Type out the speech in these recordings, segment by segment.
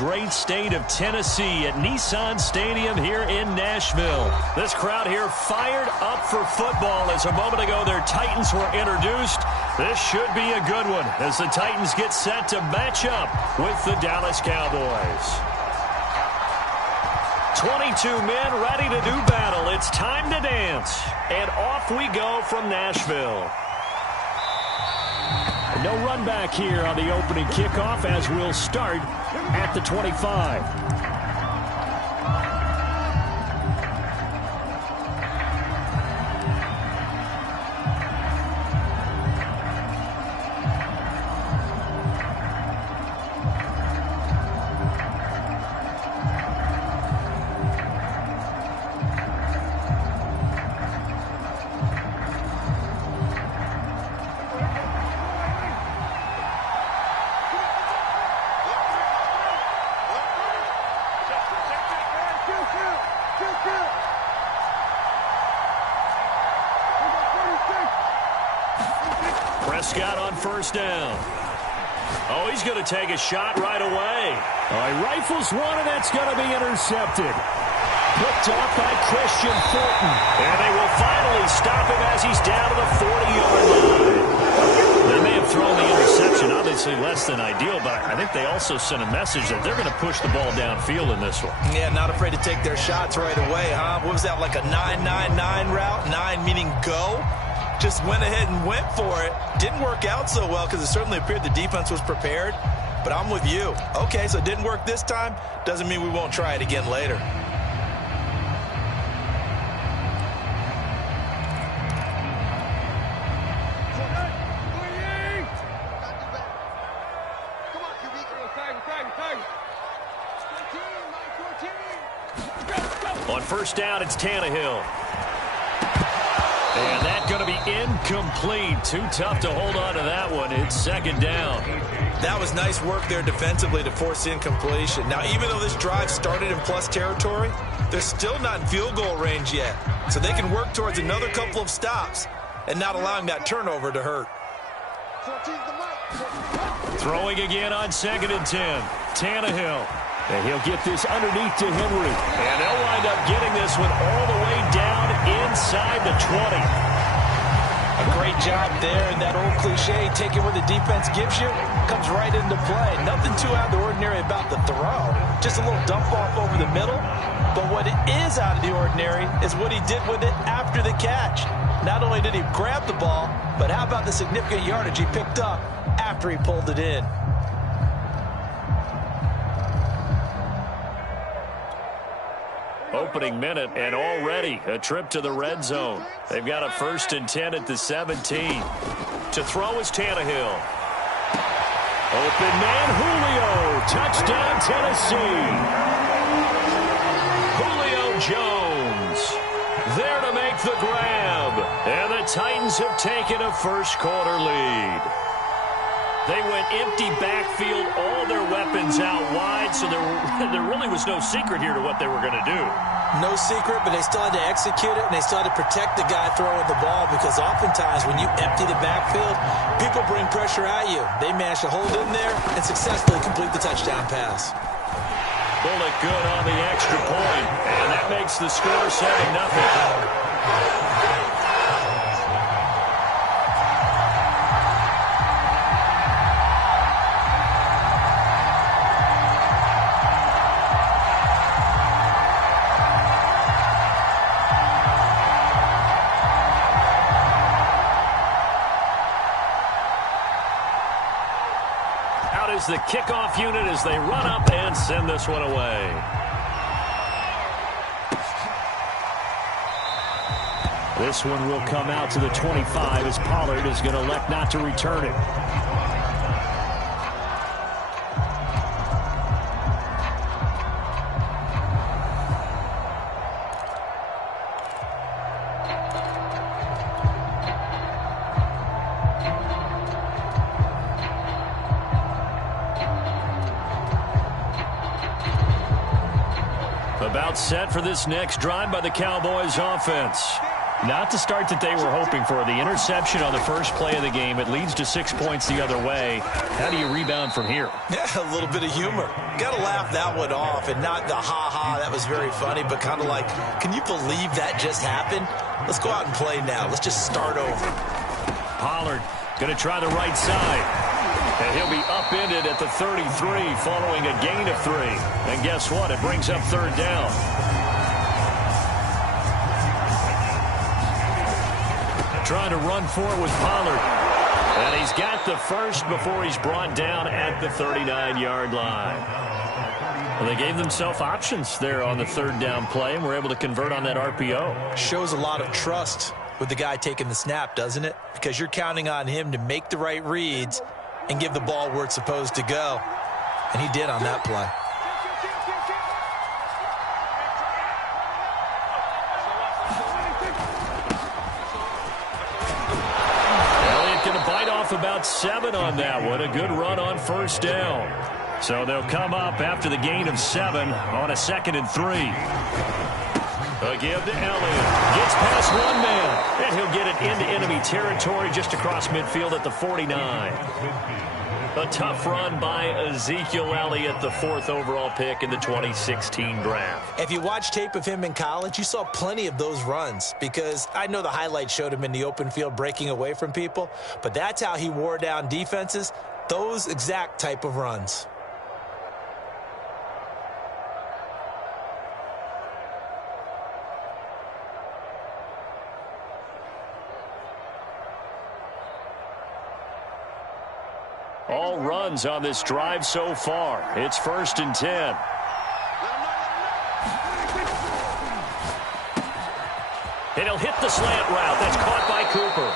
great state of Tennessee at Nissan Stadium here in Nashville. This crowd here fired up for football as a moment ago their Titans were introduced. This should be a good one as the Titans get set to match up with the Dallas Cowboys. 22 men ready to do battle. It's time to dance. And off we go from Nashville. No run back here on the opening kickoff as we'll start at the 25. Prescott on first down. Oh, he's going to take a shot right away. He rifles one, and that's going to be intercepted. Picked off by Christian Fulton. And they will finally stop him as he's down to the 40-yard line. They may have thrown the interception, obviously less than ideal, but I think they also sent a message that they're going to push the ball downfield in this one. Yeah, not afraid to take their shots right away, huh? What was that, like a 9-9-9 route? 9 meaning go? Just went ahead and went for it. Didn't work out so well because it certainly appeared the defense was prepared. But I'm with you. Okay, so it didn't work this time. Doesn't mean we won't try it again later. On first down, it's Tannehill. And that's going to be incomplete. Too tough to hold on to that one. It's second down. That was nice work there defensively to force incompletion. Now, even though this drive started in plus territory, they're still not in field goal range yet. So they can work towards another couple of stops and not allowing that turnover to hurt. Throwing again on 2nd and 10. Tannehill. And he'll get this underneath to Henry. And they'll wind up getting this one all the way down inside the 20. A great job there, and that old cliche, take it where the defense gives you, comes right into play. Nothing too out of the ordinary about the throw. Just a little dump off over the middle. But what is out of the ordinary is what he did with it after the catch. Not only did he grab the ball, but how about the significant yardage he picked up after he pulled it in. Opening minute, and already a trip to the red zone. They've got a 1st and 10 at the 17. To throw is Tannehill. Open man, Julio. Touchdown, Tennessee. Julio Jones there to make the grab. And the Titans have taken a first-quarter lead. They went empty backfield, all their weapons out wide, so there really was no secret here to what they were going to do. No secret, but they still had to execute it, and they still had to protect the guy throwing the ball, because oftentimes when you empty the backfield, people bring pressure at you. They managed to hold in there and successfully complete the touchdown pass. Bullet good on the extra point, and that makes the score 7-0. The kickoff unit as they run up and send this one away. This one will come out to the 25 as Pollard is going to elect not to return it. About set for this next drive by the Cowboys offense. Not the start that they were hoping for. The interception on the first play of the game. It leads to 6 points the other way. How do you rebound from here? Yeah, a little bit of humor. Got to laugh that one off, and not the ha-ha, that was very funny, but kind of like, can you believe that just happened? Let's go out and play now. Let's just start over. Pollard going to try the right side. And he'll be upended at the 33 following a gain of 3. And guess what? It brings up third down. Trying to run for it with Pollard. And he's got the first before he's brought down at the 39-yard line. Well, they gave themselves options there on the third down play and were able to convert on that RPO. Shows a lot of trust with the guy taking the snap, doesn't it? Because you're counting on him to make the right reads and give the ball where it's supposed to go. And he did on that play. About 7 on that one. A good run on first down. So they'll come up after the gain of 7 on a 2nd and 3. A give to Elliott. Gets past one man. And he'll get it into enemy territory just across midfield at the 49. A tough run by Ezekiel Elliott, the 4th overall pick in the 2016 draft. If you watch tape of him in college, you saw plenty of those runs, because I know the highlights showed him in the open field breaking away from people, but that's how he wore down defenses, those exact type of runs. All runs on this drive so far. It's 1st and 10. And he'll hit the slant route. That's caught by Cooper.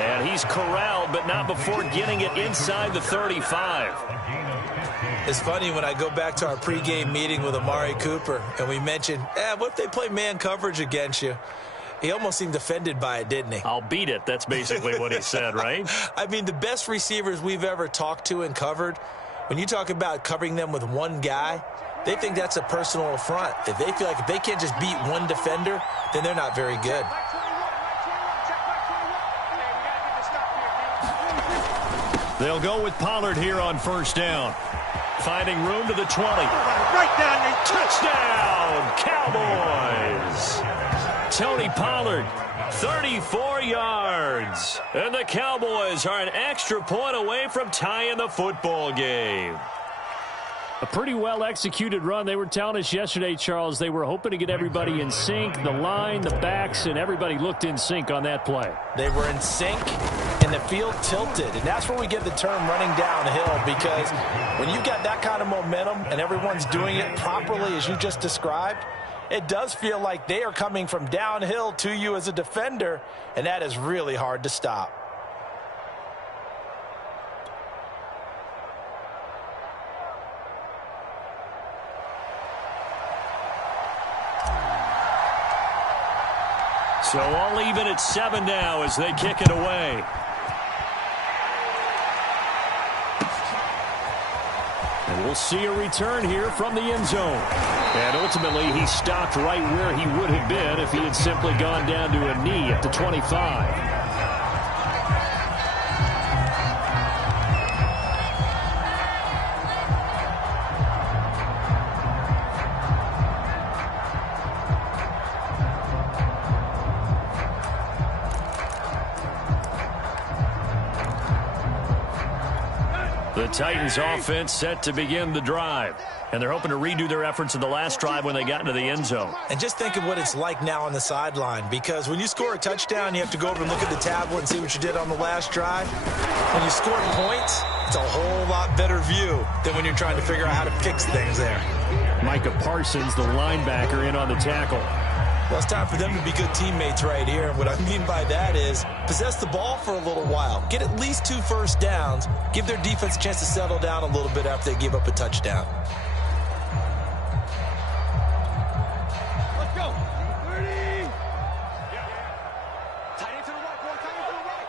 And he's corralled, but not before getting it inside the 35. It's funny when I go back to our pregame meeting with Amari Cooper, and we mentioned, what if they play man coverage against you? He almost seemed offended by it, didn't he? I'll beat it. That's basically what he said, right? I mean, the best receivers we've ever talked to and covered, when you talk about covering them with one guy, they think that's a personal affront. If they feel like if they can't just beat one defender, then they're not very good. They'll go with Pollard here on first down. Finding room to the 20. Right down the touchdown, Cowboys. Tony Pollard, 34 yards. And the Cowboys are an extra point away from tying the football game. A pretty well-executed run. They were telling us yesterday, Charles, they were hoping to get everybody in sync, the line, the backs, and everybody looked in sync on that play. They were in sync, and the field tilted. And that's where we get the term running downhill, because when you got that kind of momentum and everyone's doing it properly as you just described, it does feel like they are coming from downhill to you as a defender, and that is really hard to stop. So all even at 7 now as they kick it away. And we'll see a return here from the end zone. And ultimately, he stopped right where he would have been if he had simply gone down to a knee at the 25. The Titans offense set to begin the drive. And they're hoping to redo their efforts in the last drive when they got into the end zone. And just think of what it's like now on the sideline, because when you score a touchdown, you have to go over and look at the tablet and see what you did on the last drive. When you score points, it's a whole lot better view than when you're trying to figure out how to fix things there. Micah Parsons, the linebacker, in on the tackle. Well, it's time for them to be good teammates right here. And what I mean by that is possess the ball for a little while. Get at least 2 first downs. Give their defense a chance to settle down a little bit after they give up a touchdown. Let's go. 30. Tight end to the right, boy. Tight end to the right.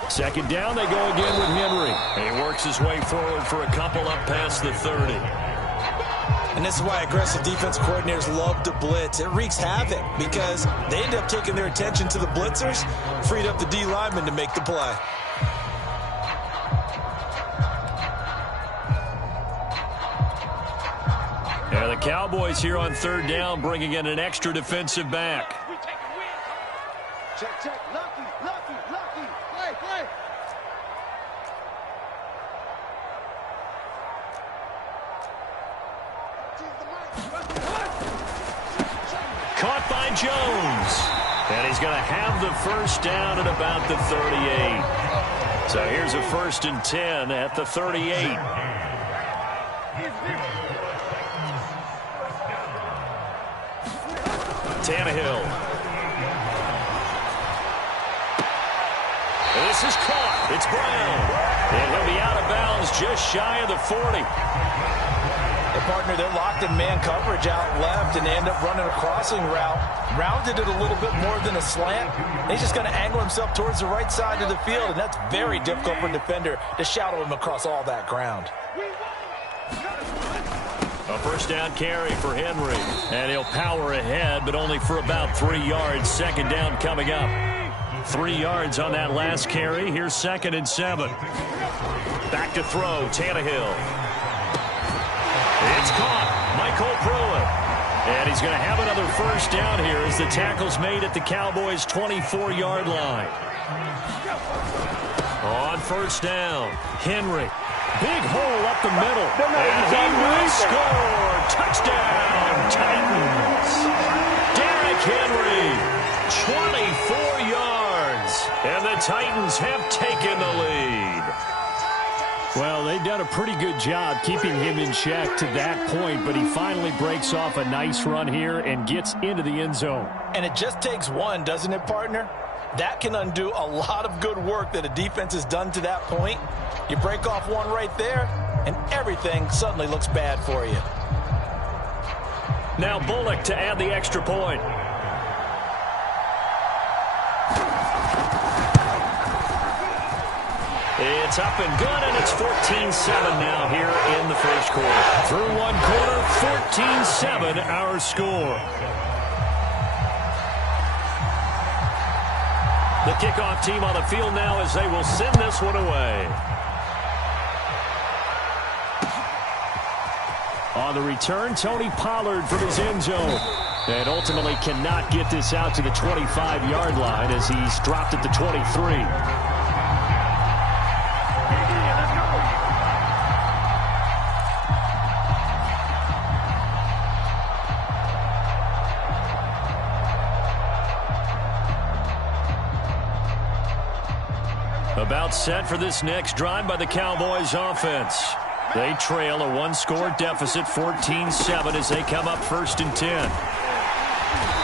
Move. Second down, they go again with Henry. And he works his way forward for a couple up past the 30. And this is why aggressive defensive coordinators love to blitz. It wreaks havoc because they end up taking their attention to the blitzers, freed up the D lineman to make the play. Yeah, the Cowboys here on third down, bringing in an extra defensive back. Check, check. Lucky, lucky, lucky. Play, play. Caught by Jones. And he's going to have the first down at about the 38. So here's a 1st and 10 at the 38. Tannehill. And this is caught. It's Brown. And he'll be out of bounds just shy of the 40. The partner, they're locked in man coverage out left, and they end up running a crossing route. Rounded it a little bit more than a slant. He's just going to angle himself towards the right side of the field, and that's very difficult for a defender to shadow him across all that ground. A first down carry for Henry. And he'll power ahead, but only for about 3 yards. Second down coming up. 3 yards on that last carry. Here's 2nd and 7. Back to throw, Tannehill. It's caught. Michael Pruitt. And he's going to have another first down here as the tackle's made at the Cowboys' 24-yard line. On first down, Henry. Big hole up the middle. And he will score. Touchdown, Titans. Derrick Henry, 24 yards. And the Titans have taken the lead. Well, they've done a pretty good job keeping him in check to that point, but he finally breaks off a nice run here and gets into the end zone. And it just takes one, doesn't it, partner? That can undo a lot of good work that a defense has done to that point. You break off one right there, and everything suddenly looks bad for you. Now Bullock to add the extra point. It's up and good, and it's 14-7 now here in the first quarter. Through one quarter, 14-7 our score. The kickoff team on the field now as they will send this one away. On the return, Tony Pollard from his end zone. And ultimately cannot get this out to the 25-yard line as he's dropped at the 23. About set for this next drive by the Cowboys offense. They trail a one-score deficit, 14-7, as they come up 1st and 10.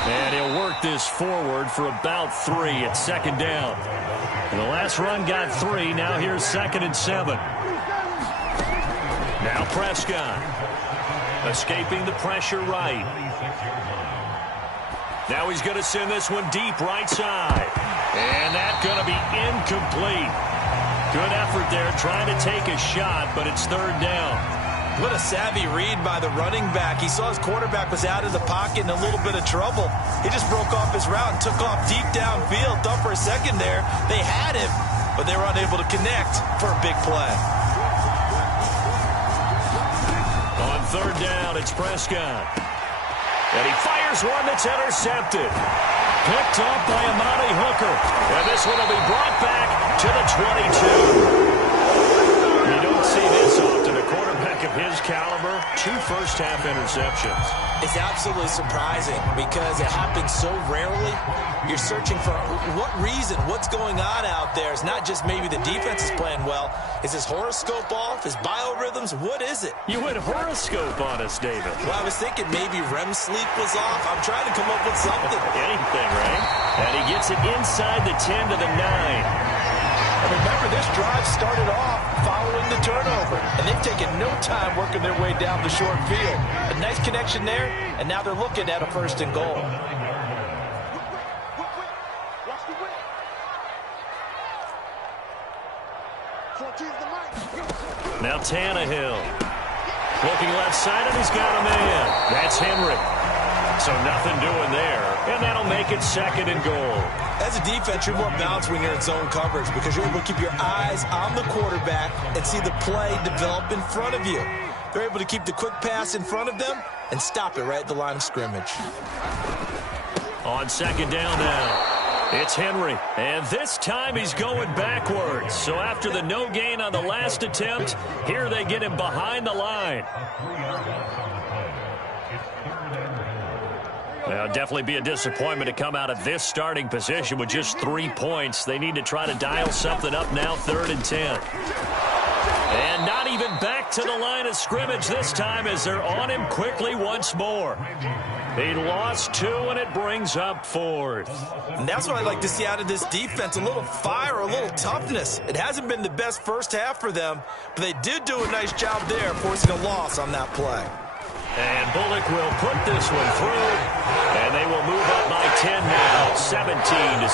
And he'll work this forward for about 3 at 2nd down. And the last run got 3. Now here's 2nd and 7. Now Prescott. Escaping the pressure right. Now he's going to send this one deep right side. And that's going to be incomplete. Good effort there trying to take a shot, but it's 3rd down. What a savvy read by the running back. He saw his quarterback was out of the pocket in a little bit of trouble. He just broke off his route and took off deep downfield. Thought for a second there they had him, but they were unable to connect for a big play. On 3rd down, it's Prescott. And he fires one that's intercepted. Picked off by Amani Hooker. And this one will be brought back to the 22. You don't see this often. A quarterback of his caliber, 2 first-half interceptions. It's absolutely surprising because it happens so rarely. You're searching for what reason, what's going on out there. It's not just maybe the defense is playing well. Is his horoscope off? His biorhythms? What is it? You went horoscope on us, David. Well, I was thinking maybe REM sleep was off. I'm trying to come up with something. Anything, right? And he gets it inside the 10 to the 9. And remember, this drive started off following the turnover, and they've taken no time working their way down the short field. A nice connection there, and now they're looking at a 1st and goal. Now Tannehill. Looking left side, and he's got a man. That's Henry. So nothing doing there, and that'll make it 2nd and goal. As a defense, you're more balanced when you're in zone coverage because you're able to keep your eyes on the quarterback and see the play develop in front of you. They're able to keep the quick pass in front of them and stop it right at the line of scrimmage. On 2nd down now. It's Henry, and this time he's going backwards. So after the no gain on the last attempt, here they get him behind the line. Well, definitely be a disappointment to come out of this starting position with just 3 points. They need to try to dial something up now, 3rd and 10. And not even back to the line of scrimmage this time as they're on him quickly once more. He lost 2, and it brings up 4th. And that's what I'd like to see out of this defense, a little fire, a little toughness. It hasn't been the best first half for them, but they did do a nice job there, forcing a loss on that play. And Bullock will put this one through, and they will move up by 10 now, 17-7.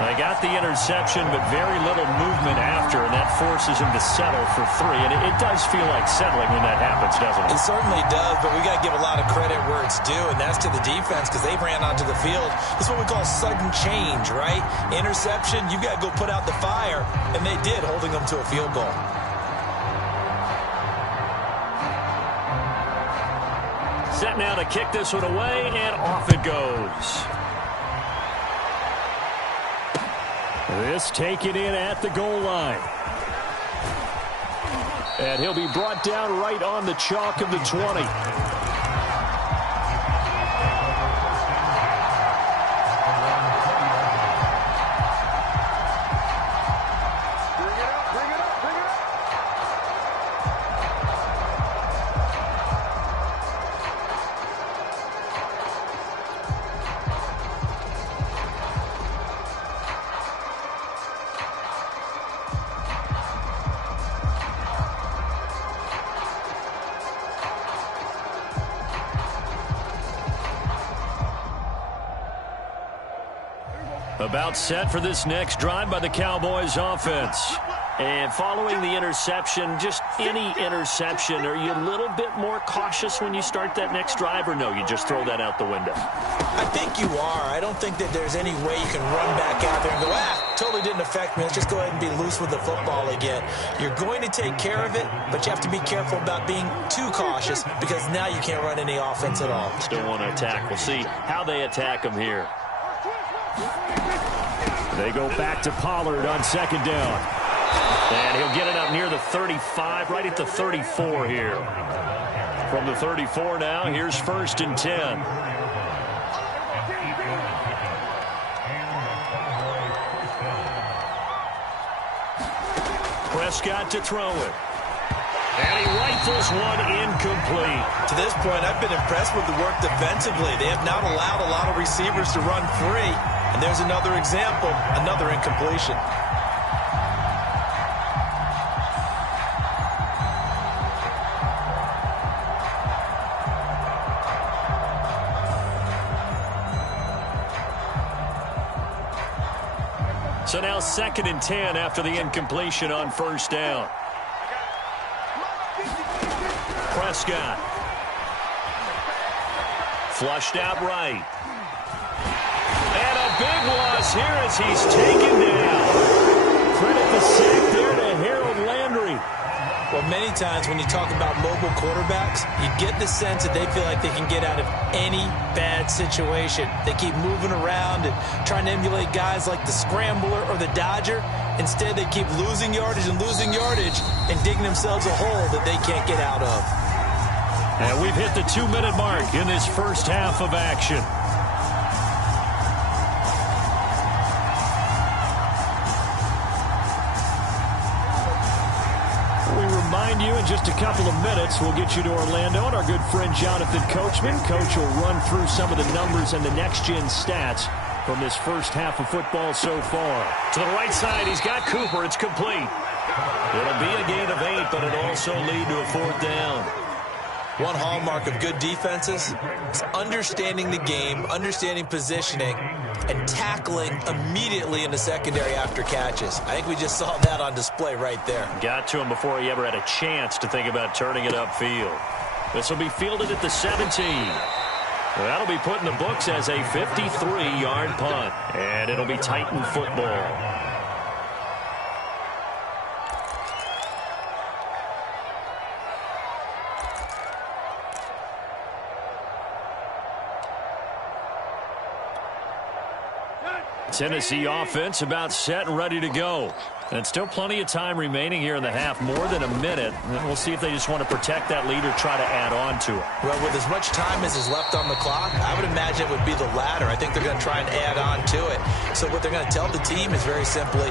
They got the interception, but very little movement after, and that forces him to settle for 3. And it does feel like settling when that happens, doesn't it? It certainly does, but we got to give a lot of credit where it's due, and that's to the defense because they ran onto the field. This is what we call sudden change, right? Interception, you got to go put out the fire, and they did, holding them to a field goal. Set now to kick this one away, and off it goes. This taken in at the goal line. And he'll be brought down right on the chalk of the 20. About set for this next drive by the Cowboys offense. And following the interception, just any interception, are you a little bit more cautious when you start that next drive, or no, you just throw that out the window? I think you are. I don't think that there's any way you can run back out there and go, totally didn't affect me. Let's just go ahead and be loose with the football again. You're going to take care of it, but you have to be careful about being too cautious because now you can't run any offense at all. Still want to attack. We'll see how they attack him here. They go back to Pollard on 2nd down. And he'll get it up near the 35, right at the 34 here. From the 34 now, here's 1st and 10. Prescott to throw it. And he rifles one incomplete. To this point, I've been impressed with the work defensively. They have not allowed a lot of receivers to run free. And there's another example, another incompletion. So now 2nd and 10 after the incompletion on 1st down. Prescott. Flushed out right. And a big loss here as he's taken down. Credit the sack there to Harold Landry. Well, many times when you talk about mobile quarterbacks, you get the sense that they feel like they can get out of any bad situation. They keep moving around and trying to emulate guys like the Scrambler or the Dodger. Instead, they keep losing yardage and digging themselves a hole that they can't get out of. And we've hit the 2-minute mark in this first half of action. You in just a couple of minutes, we'll get you to Orlando and our good friend Jonathan Coachman. Coach will run through some of the numbers and the next-gen stats from this first half of football so far. To the right side, he's got Cooper. It's complete. It'll be a gain of 8, but it'll also lead to a 4th down. One hallmark of good defenses is understanding the game, understanding positioning, and tackling immediately in the secondary after catches. I think we just saw that on display right there. Got to him before he ever had a chance to think about turning it upfield. This will be fielded at the 17. That'll be put in the books as a 53-yard punt, and it'll be Titan football. Tennessee offense about set and ready to go. And still plenty of time remaining here in the half, more than a minute. And we'll see if they just want to protect that lead or try to add on to it. Well, with as much time as is left on the clock, I would imagine it would be the latter. I think they're going to try and add on to it. So what they're going to tell the team is very simply,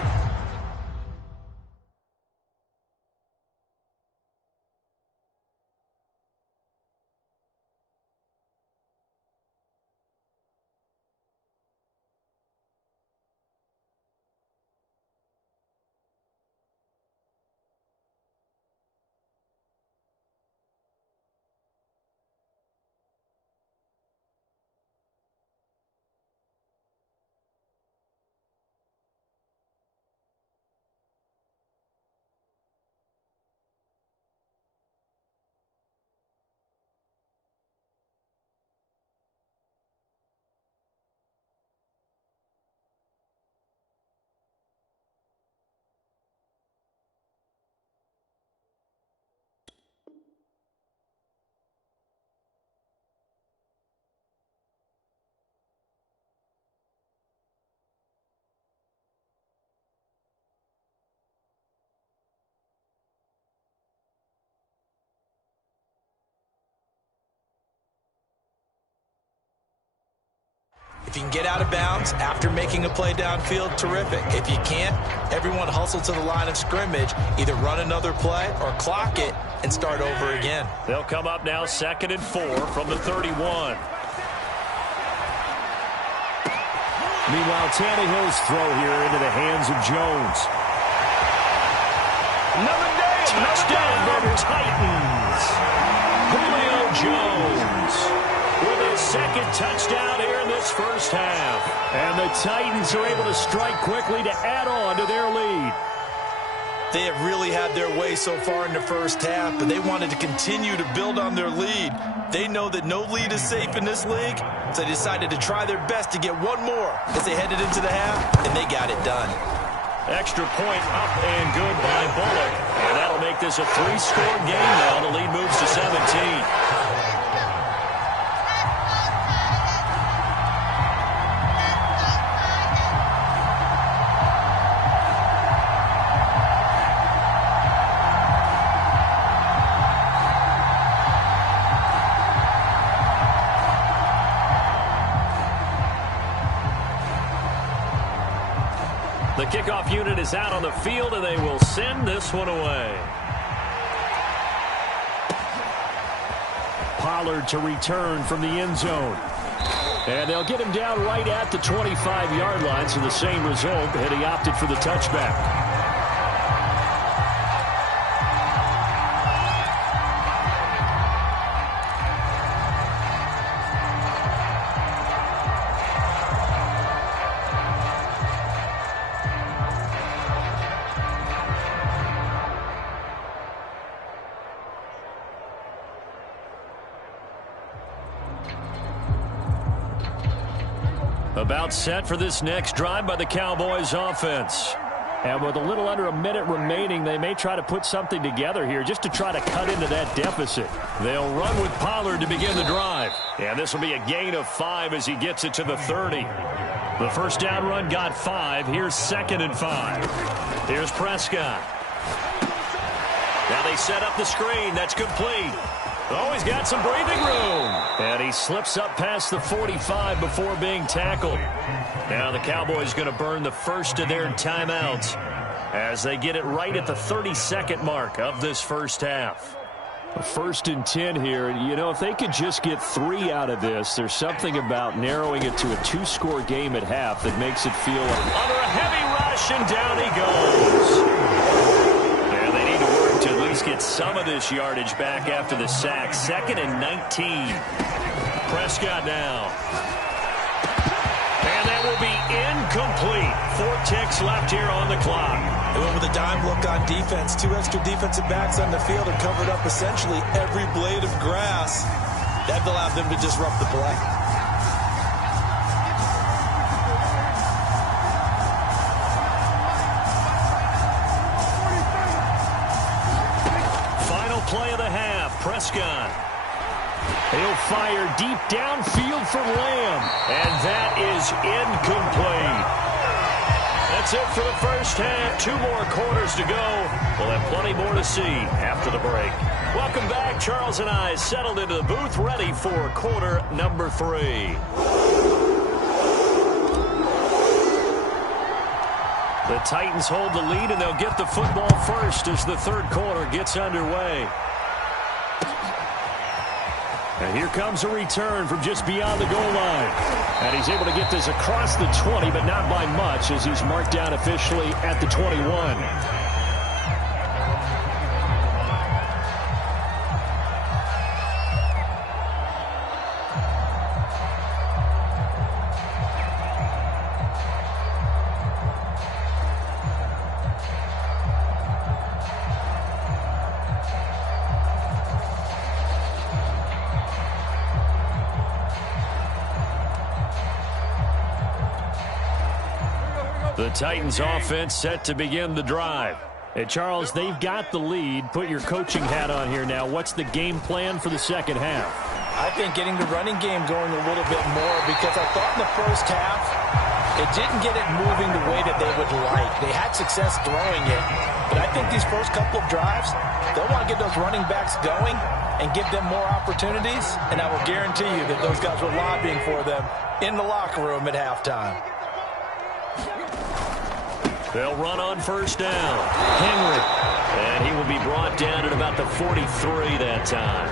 if you can get out of bounds after making a play downfield, terrific. If you can't, everyone hustle to the line of scrimmage, either run another play or clock it and start over again. They'll come up now 2nd and 4 from the 31. Meanwhile, Tannehill's throw here into the hands of Jones. Another day. Touchdown for the Titans. Julio Jones with his second touchdown here in this first half. And the Titans are able to strike quickly to add on to their lead. They have really had their way so far in the first half, but they wanted to continue to build on their lead. They know that no lead is safe in this league, so they decided to try their best to get one more as they headed into the half, and they got it done. Extra point up and good by Bullock. And that'll make this a 3-score game now. The lead moves to 17. The kickoff unit is out on the field, and they will send this one away. Pollard to return from the end zone. And they'll get him down right at the 25-yard line, so the same result, and he opted for the touchback. About set for this next drive by the Cowboys offense. And with a little under a minute remaining, they may try to put something together here just to try to cut into that deficit. They'll run with Pollard to begin the drive. And this will be a gain of 5 as he gets it to the 30. The first down run got 5. Here's 2nd and 5. Here's Prescott. Now they set up the screen. That's complete. Oh, he's got some breathing room. And he slips up past the 45 before being tackled. Now the Cowboys going to burn the first of their timeouts as they get it right at the 32nd mark of this first half. A 1st and 10 here. You know, if they could just get 3 out of this, there's something about narrowing it to a 2-score game at half that makes it feel like... Under a heavy rush, and down he goes. least get some of this yardage back after the sack. 2nd and 19. Prescott now. And that will be incomplete. 4 ticks left here on the clock. They went with a dime look on defense. 2 extra defensive backs on the field and covered up essentially every blade of grass. That allowed them to disrupt the play. Final play of the half. Prescott. He'll fire deep downfield for Lamb. And that is incomplete. That's it for the first half. 2 more quarters to go. We'll have plenty more to see after the break. Welcome back. Charles and I settled into the booth, ready for quarter number 3. The Titans hold the lead, and they'll get the football first as the third quarter gets underway. And here comes a return from just beyond the goal line. And he's able to get this across the 20, but not by much, as he's marked down officially at the 21. The Titans offense set to begin the drive. And Charles, they've got the lead. Put your coaching hat on here now. What's the game plan for the second half? I think getting the running game going a little bit more, because I thought in the first half it didn't get it moving the way that they would like. They had success throwing it, but I think these first couple of drives, they'll want to get those running backs going and give them more opportunities, and I will guarantee you that those guys were lobbying for them in the locker room at halftime. They'll run on first down. Henry. And he will be brought down at about the 43 that time.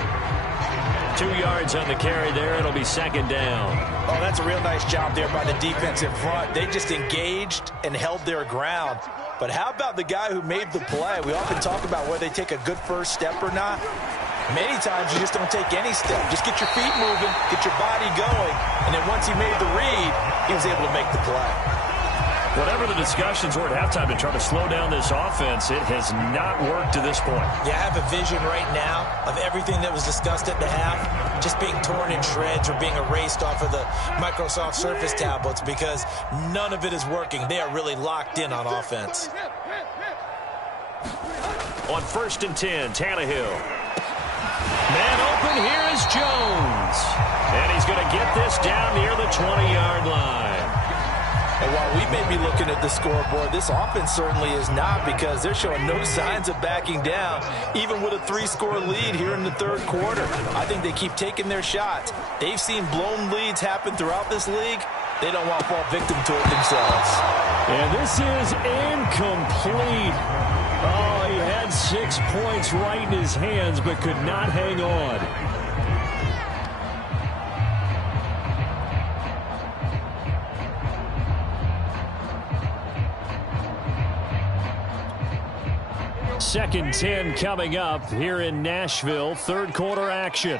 2 yards on the carry there. It'll be second down. Oh, that's a real nice job there by the defense in front. They just engaged and held their ground. But how about the guy who made the play? We often talk about whether they take a good first step or not. Many times you just don't take any step. Just get your feet moving, get your body going, and then once he made the read, he was able to make the play. Whatever the discussions were at halftime to try to slow down this offense, it has not worked to this point. Yeah, I have a vision right now of everything that was discussed at the half just being torn in shreds or being erased off of the Microsoft Surface tablets, because none of it is working. They are really locked in on offense. On 1st and 10, Tannehill. Man open, here is Jones. And he's going to get this down near the 20-yard line. And while we may be looking at the scoreboard, this offense certainly is not, because they're showing no signs of backing down, even with a 3-score lead here in the third quarter. I think they keep taking their shots. They've seen blown leads happen throughout this league. They don't want to fall victim to it themselves. And this is incomplete. Oh, he had 6 points right in his hands, but could not hang on. Second 10 coming up here in Nashville. Third quarter action.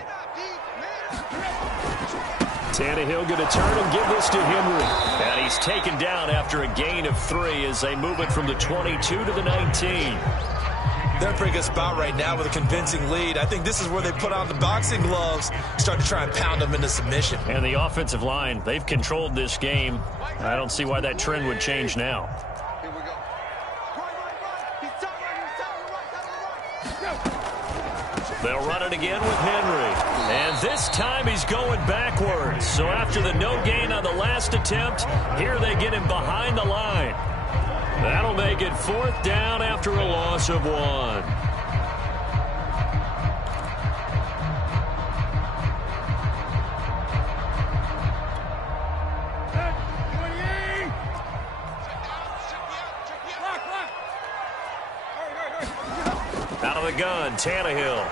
Tannehill going to turn and give this to Henry. And he's taken down after a gain of 3 as they move it from the 22 to the 19. They're in a pretty good spot right now with a convincing lead. I think this is where they put on the boxing gloves, start to try and pound them into submission. And the offensive line, they've controlled this game. I don't see why that trend would change now. They'll run it again with Henry. And this time he's going backwards. So after the no gain on the last attempt, here they get him behind the line. That'll make it 4th down after a loss of 1. Out of the gun, Tannehill.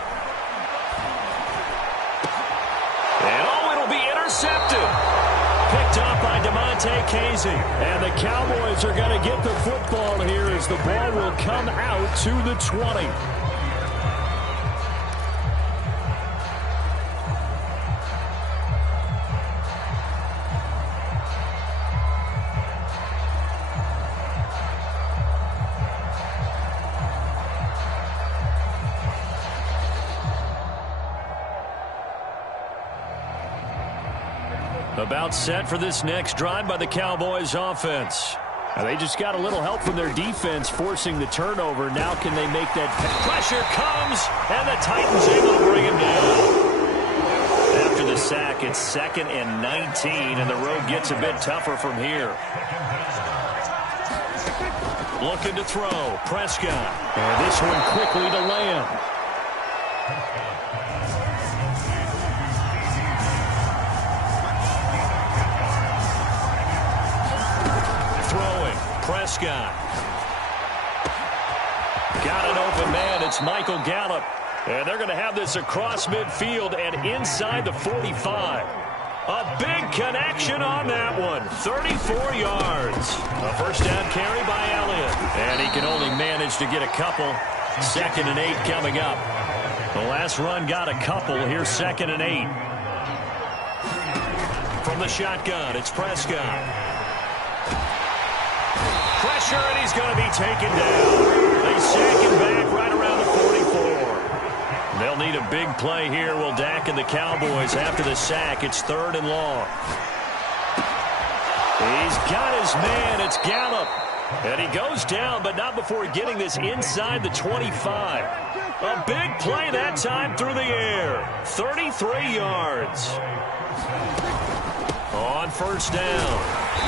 And it'll be intercepted. Picked up by Casey. And the Cowboys are going to get the football here as the ball will come out to the 20. About set for this next drive by the Cowboys offense. They just got a little help from their defense forcing the turnover. Now can they make that? Pressure comes, and the Titans able to bring him down. After the sack, it's 2nd and 19, and the road gets a bit tougher from here. Looking to throw. Prescott. And this one quickly to Lamb. Prescott. Got an open man. It's Michael Gallup. And they're going to have this across midfield and inside the 45. A big connection on that one. 34 yards. A first down carry by Elliott. And he can only manage to get a couple. 2nd and 8 coming up. The last run got a couple. Here's 2nd and 8. From the shotgun, it's Prescott. Pressure, and he's going to be taken down. They sack him back right around the 44. They'll need a big play here. Will Dak and the Cowboys after the sack. It's 3rd and long. He's got his man. It's Gallup. And he goes down, but not before getting this inside the 25. A big play that time through the air. 33 yards. On first down.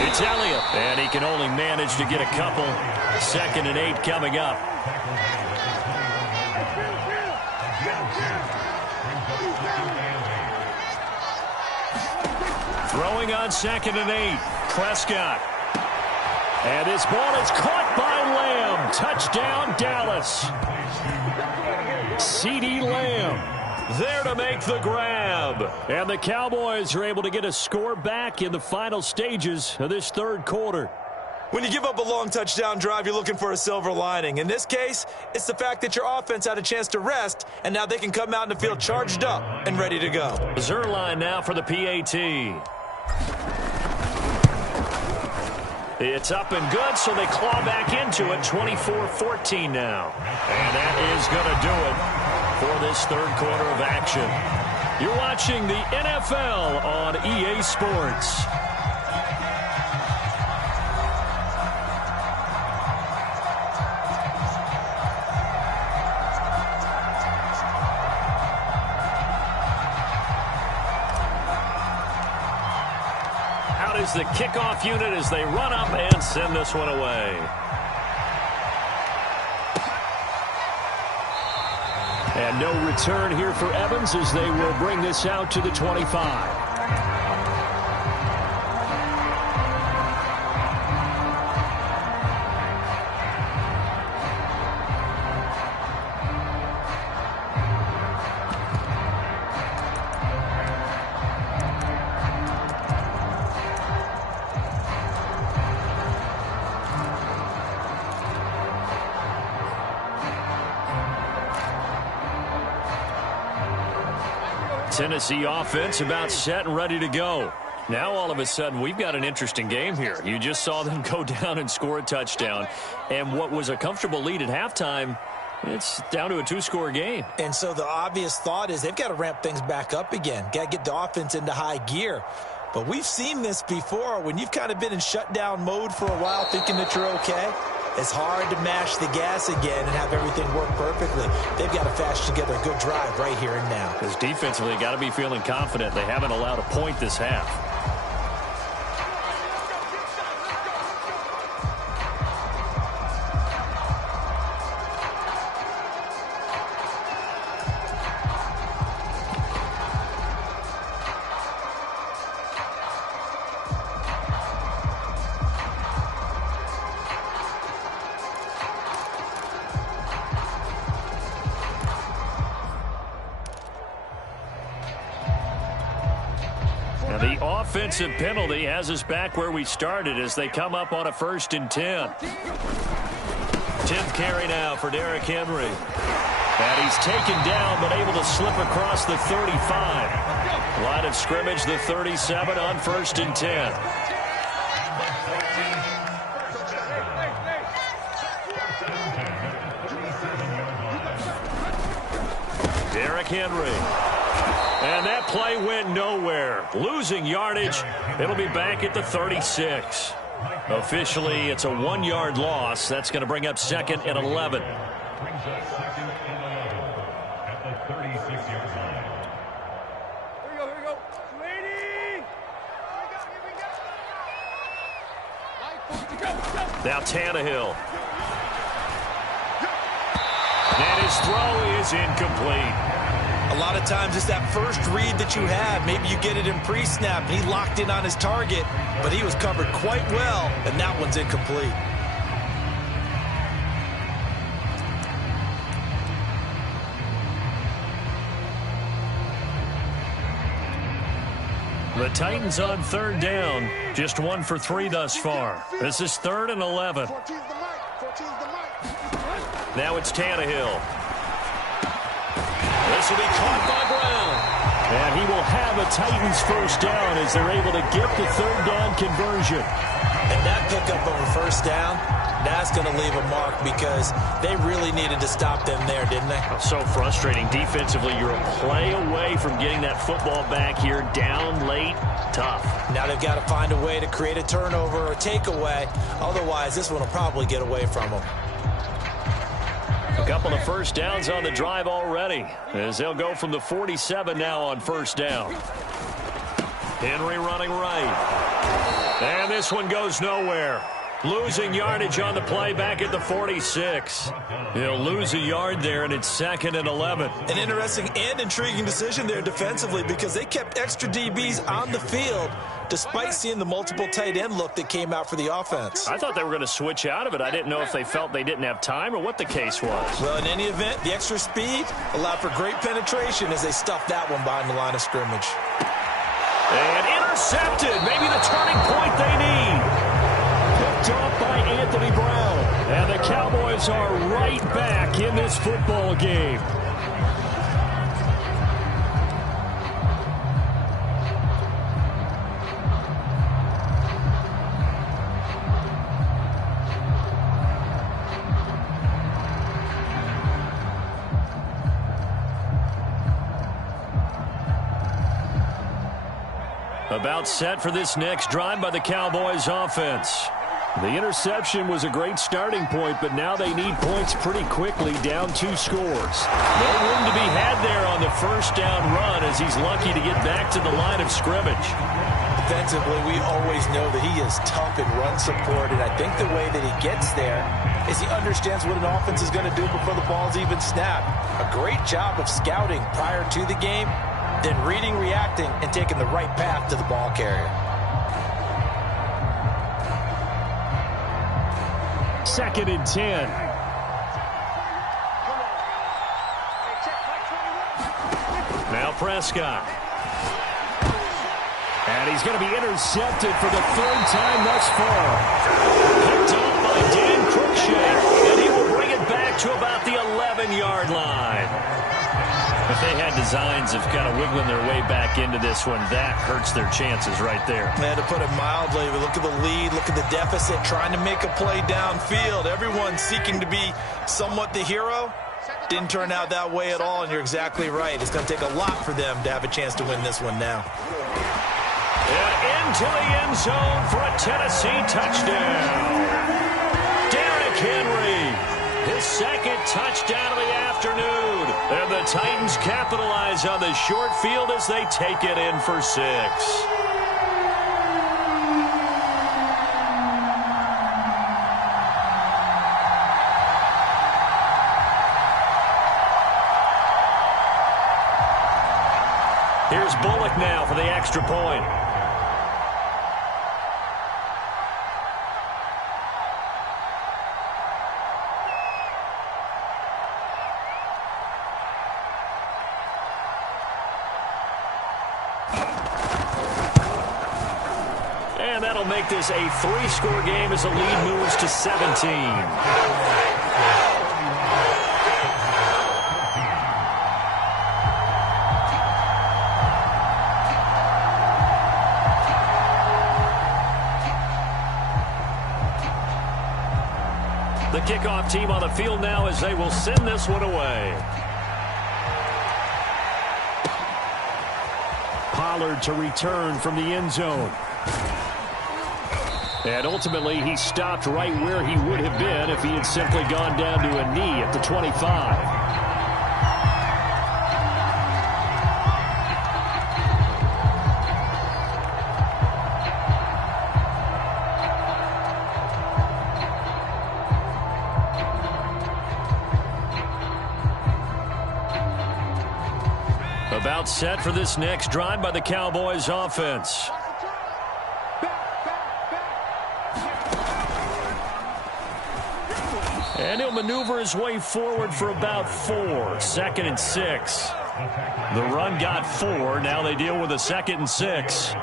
It's Elliott, and he can only manage to get a couple. 2nd and 8 coming up. Throwing on 2nd and 8. Prescott. And this ball is caught by Lamb. Touchdown, Dallas. CeeDee Lamb there to make the grab. And the Cowboys are able to get a score back in the final stages of this 3rd quarter. When you give up a long touchdown drive, you're looking for a silver lining. In this case, it's the fact that your offense had a chance to rest, and now they can come out in the field charged up and ready to go. Zerline now for the PAT. It's up and good, so they claw back into it. 24-14 now. And that is going to do it for this 3rd quarter of action. You're watching the NFL on EA Sports. Out is the kickoff unit as they run up and send this one away. And no return here for Evans as they will bring this out to the 25. Tennessee offense about set and ready to go. Now all of a sudden we've got an interesting game here. You just saw them go down and score a touchdown. And what was a comfortable lead at halftime, it's down to a 2-score game. And so the obvious thought is they've got to ramp things back up again. Got to get the offense into high gear. But we've seen this before when you've kind of been in shutdown mode for a while thinking that you're okay. It's hard to mash the gas again and have everything work perfectly. They've got to fashion together a good drive right here and now. Because defensively, got to be feeling confident. They haven't allowed a point this half. Offensive penalty has us back where we started as they come up on a 1st and 10. 10th carry now for Derrick Henry. And he's taken down but able to slip across the 35. Line of scrimmage, the 37 on 1st and 10. Derrick Henry. And that play went nowhere. Losing yardage. It'll be back at the 36. Officially, it's a 1-yard loss. That's going to bring up 2nd and 11. Brings us 2nd and 11 at the 36-yard line. Here we go. Ready? Here we go. Now Tannehill. And his throw is incomplete. A lot of times it's that first read that you have. Maybe you get it in pre-snap, and he locked in on his target, but he was covered quite well, and that one's incomplete. The Titans on 3rd down. Just 1 for 3 thus far. This is 3rd and 11. Now it's Tannehill. This will be caught by Brown. And he will have a Titans first down as they're able to get the 3rd down conversion. And that pickup of a first down, that's going to leave a mark because they really needed to stop them there, didn't they? So frustrating. Defensively, you're a play away from getting that football back here. Down late, tough. Now they've got to find a way to create a turnover or takeaway. Otherwise, this one will probably get away from them. A couple of first downs on the drive already as they'll go from the 47 now on 1st down. Henry running right. And this one goes nowhere. Losing yardage on the play back at the 46. He'll lose a yard there, and it's 2nd and 11. An interesting and intriguing decision there defensively because they kept extra DBs on the field despite seeing the multiple tight end look that came out for the offense. I thought they were going to switch out of it. I didn't know if they felt they didn't have time or what the case was. Well, in any event, the extra speed allowed for great penetration as they stuffed that one behind the line of scrimmage. And intercepted. Maybe the turning point they need. Picked off by Anthony Brown. And the Cowboys are right back in this football game. About set for this next drive by the Cowboys offense. The interception was a great starting point, but now they need points pretty quickly, down 2 scores. No room to be had there on the first down run as he's lucky to get back to the line of scrimmage. Defensively, we always know that he is tough in run support, and I think the way that he gets there is he understands what an offense is going to do before the ball's even snapped. A great job of scouting prior to the game, then reading, reacting, and taking the right path to the ball carrier. 2nd and 10. Now Prescott. And he's going to be intercepted for the 3rd time thus far. Picked up by Dan Cruikshank, and he will bring it back to about the 11-yard line. If they had designs of kind of wiggling their way back into this one, that hurts their chances right there. Man, to put it mildly, look at the lead, look at the deficit, trying to make a play downfield. Everyone seeking to be somewhat the hero. Didn't turn out that way at all, and you're exactly right. It's going to take a lot for them to have a chance to win this one now. And into the end zone for a Tennessee touchdown. Derrick Henry, his 2nd touchdown of the afternoon. And the Titans capitalize on the short field as they take it in for 6. Here's Bullock now for the extra point. And that'll make this a 3-score game as the lead moves to 17. The kickoff team on the field now as they will send this one away. Ballard to return from the end zone. And ultimately, he stopped right where he would have been if he had simply gone down to a knee at the 25. About set for this next drive by the Cowboys offense. And he'll maneuver his way forward for about 4. 2nd and 6. The run got 4. Now they deal with a 2nd and 6.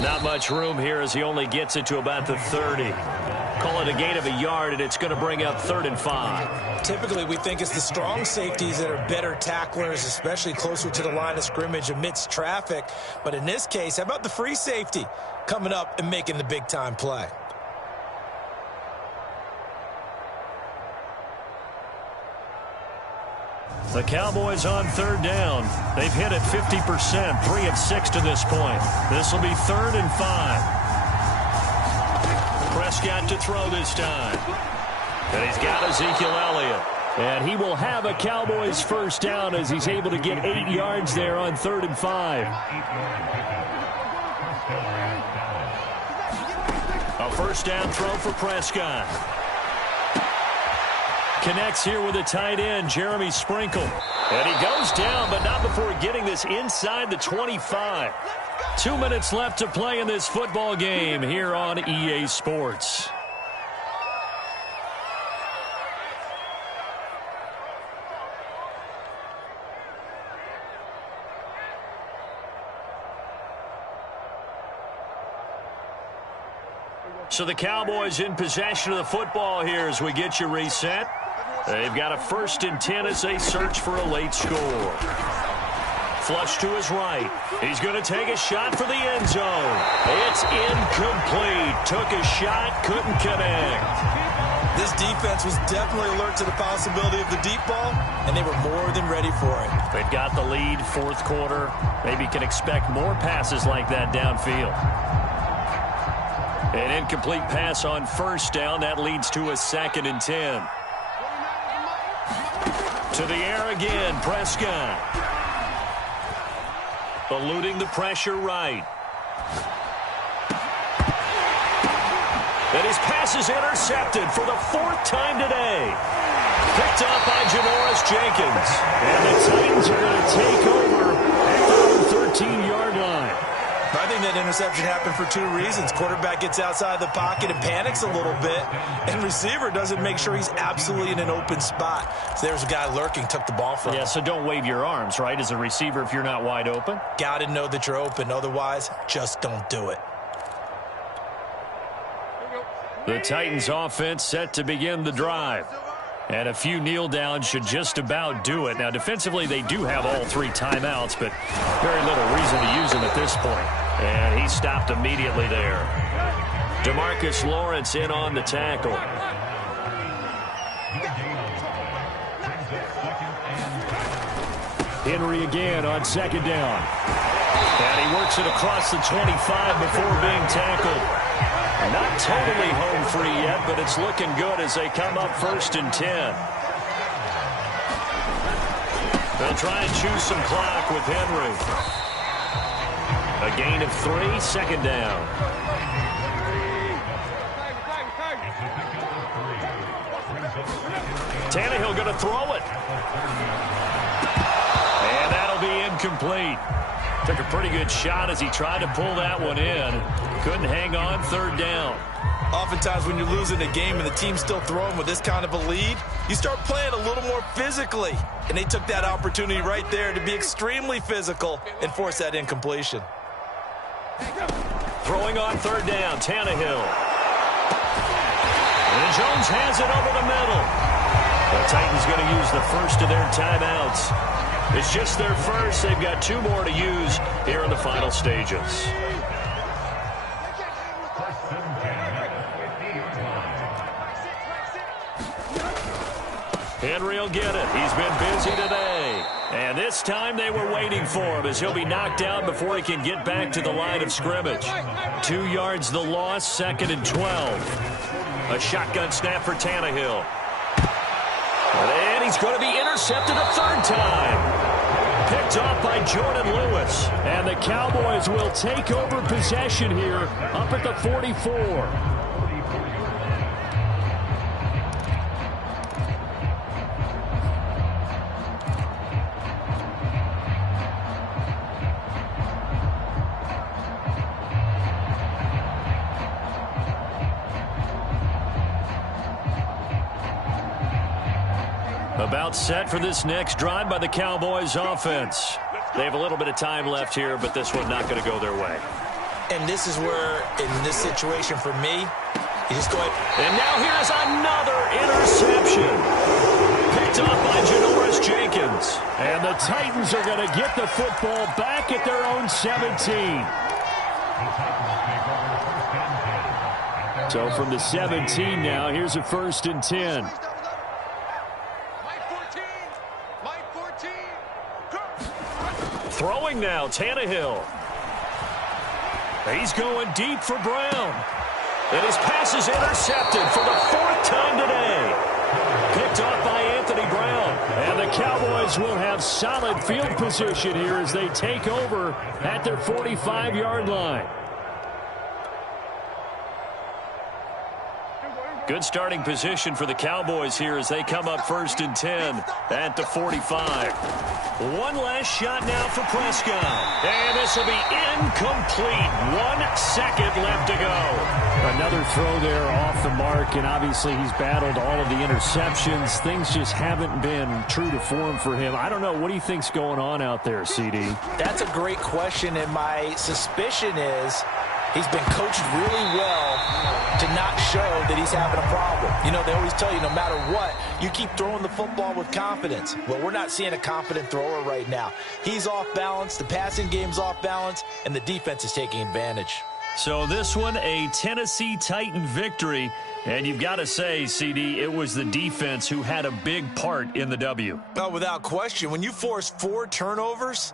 Not much room here as he only gets it to about the 30. Call it a gain of a yard, and it's going to bring up 3rd and 5. Typically, we think it's the strong safeties that are better tacklers, especially closer to the line of scrimmage amidst traffic. But in this case, how about the free safety coming up and making the big-time play? The Cowboys on 3rd down. They've hit it 50%, 3 of 6 to this point. This will be 3rd and 5. Prescott to throw this time. And he's got Ezekiel Elliott. And he will have a Cowboys first down as he's able to get 8 yards there on 3rd and 5. A first down throw for Prescott. Connects here with a tight end, Jeremy Sprinkle. And he goes down, but not before getting this inside the 25. 2 minutes left to play in this football game here on EA Sports. So the Cowboys in possession of the football here as we get you reset. They've got a 1st and 10 as they search for a late score. Flush to his right. He's going to take a shot for the end zone. It's incomplete. Took a shot, couldn't connect. This defense was definitely alert to the possibility of the deep ball, and they were more than ready for it. They've got the lead, 4th quarter. Maybe can expect more passes like that downfield. An incomplete pass on 1st down. That leads to a 2nd and 10. To the air again, Prescott. Eluding the pressure right. And his pass is intercepted for the 4th time today. Picked up by Janoris Jenkins. And the Titans are going to take over at the 13-yard line. I think that interception happened for 2 reasons. Quarterback gets outside the pocket and panics a little bit, and receiver doesn't make sure he's absolutely in an open spot. So there's a guy lurking, took the ball from him. Yeah, so don't wave your arms, right, as a receiver if you're not wide open? Got to know that you're open. Otherwise, just don't do it. The Titans offense set to begin the drive. And a few kneel downs should just about do it. Now, defensively, they do have all 3 timeouts, but very little reason to use them at this point. And he stopped immediately there. DeMarcus Lawrence in on the tackle. Henry again on 2nd down. And he works it across the 25 before being tackled. Not totally home free yet, but it's looking good as they come up 1st and 10. They'll try and choose some clock with Henry. A gain of 3, 2nd down. Tannehill going to throw it. And that'll be incomplete. Took a pretty good shot as he tried to pull that one in. Couldn't hang on, 3rd down. Oftentimes when you're losing a game and the team's still throwing with this kind of a lead, you start playing a little more physically. And they took that opportunity right there to be extremely physical and force that incompletion. Throwing on 3rd down, Tannehill. And Jones has it over the middle. The Titans going to use the first of their timeouts. It's just their first. They've got 2 more to use here in the final stages. Henry will get it. He's been busy today. And this time they were waiting for him as he'll be knocked down before he can get back to the line of scrimmage. 2 yards the loss, 2nd and 12. A shotgun snap for Tannehill. And he's going to be intercepted a 3rd time. Picked off by Jordan Lewis. And the Cowboys will take over possession here up at the 44. About set for this next drive by the Cowboys offense. They have a little bit of time left here, but this one not going to go their way. And this is where, in this situation for me, you just go ahead. And now here's another interception. Picked off by Janoris Jenkins. And the Titans are going to get the football back at their own 17. So from the 17 now, here's a 1st and 10. Throwing now, Tannehill. He's going deep for Brown. And his pass is intercepted for the 4th time today. Picked off by Anthony Brown. And the Cowboys will have solid field position here as they take over at their 45-yard line. Good starting position for the Cowboys here as they come up 1st and 10 at the 45. One last shot now for Prescott. And this will be incomplete. 1 second left to go. Another throw there off the mark, and obviously he's battled all of the interceptions. Things just haven't been true to form for him. I don't know. What do you think's going on out there, CD? That's a great question, and my suspicion is he's been coached really well to not show that he's having a problem. You know, they always tell you no matter what, you keep throwing the football with confidence. Well, we're not seeing a confident thrower right now. He's off balance, the passing game's off balance, and the defense is taking advantage. So this one, a Tennessee Titan victory. And you've got to say, CD, it was the defense who had a big part in the W. Oh, without question. When you force 4 turnovers,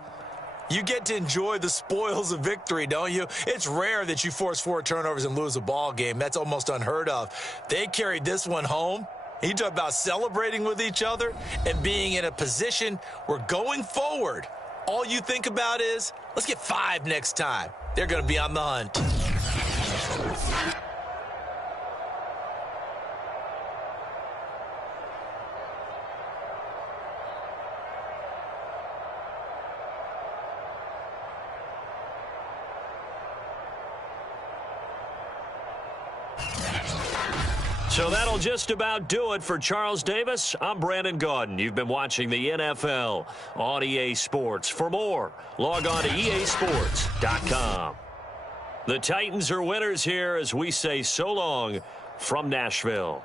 you get to enjoy the spoils of victory, don't you? It's rare that you force 4 turnovers and lose a ball game. That's almost unheard of. They carried this one home. You talk about celebrating with each other and being in a position where going forward, all you think about is, let's get 5 next time. They're going to be on the hunt. So that'll just about do it for Charles Davis. I'm Brandon Gaudin. You've been watching the NFL on EA Sports. For more, log on to easports.com. The Titans are winners here as we say so long from Nashville.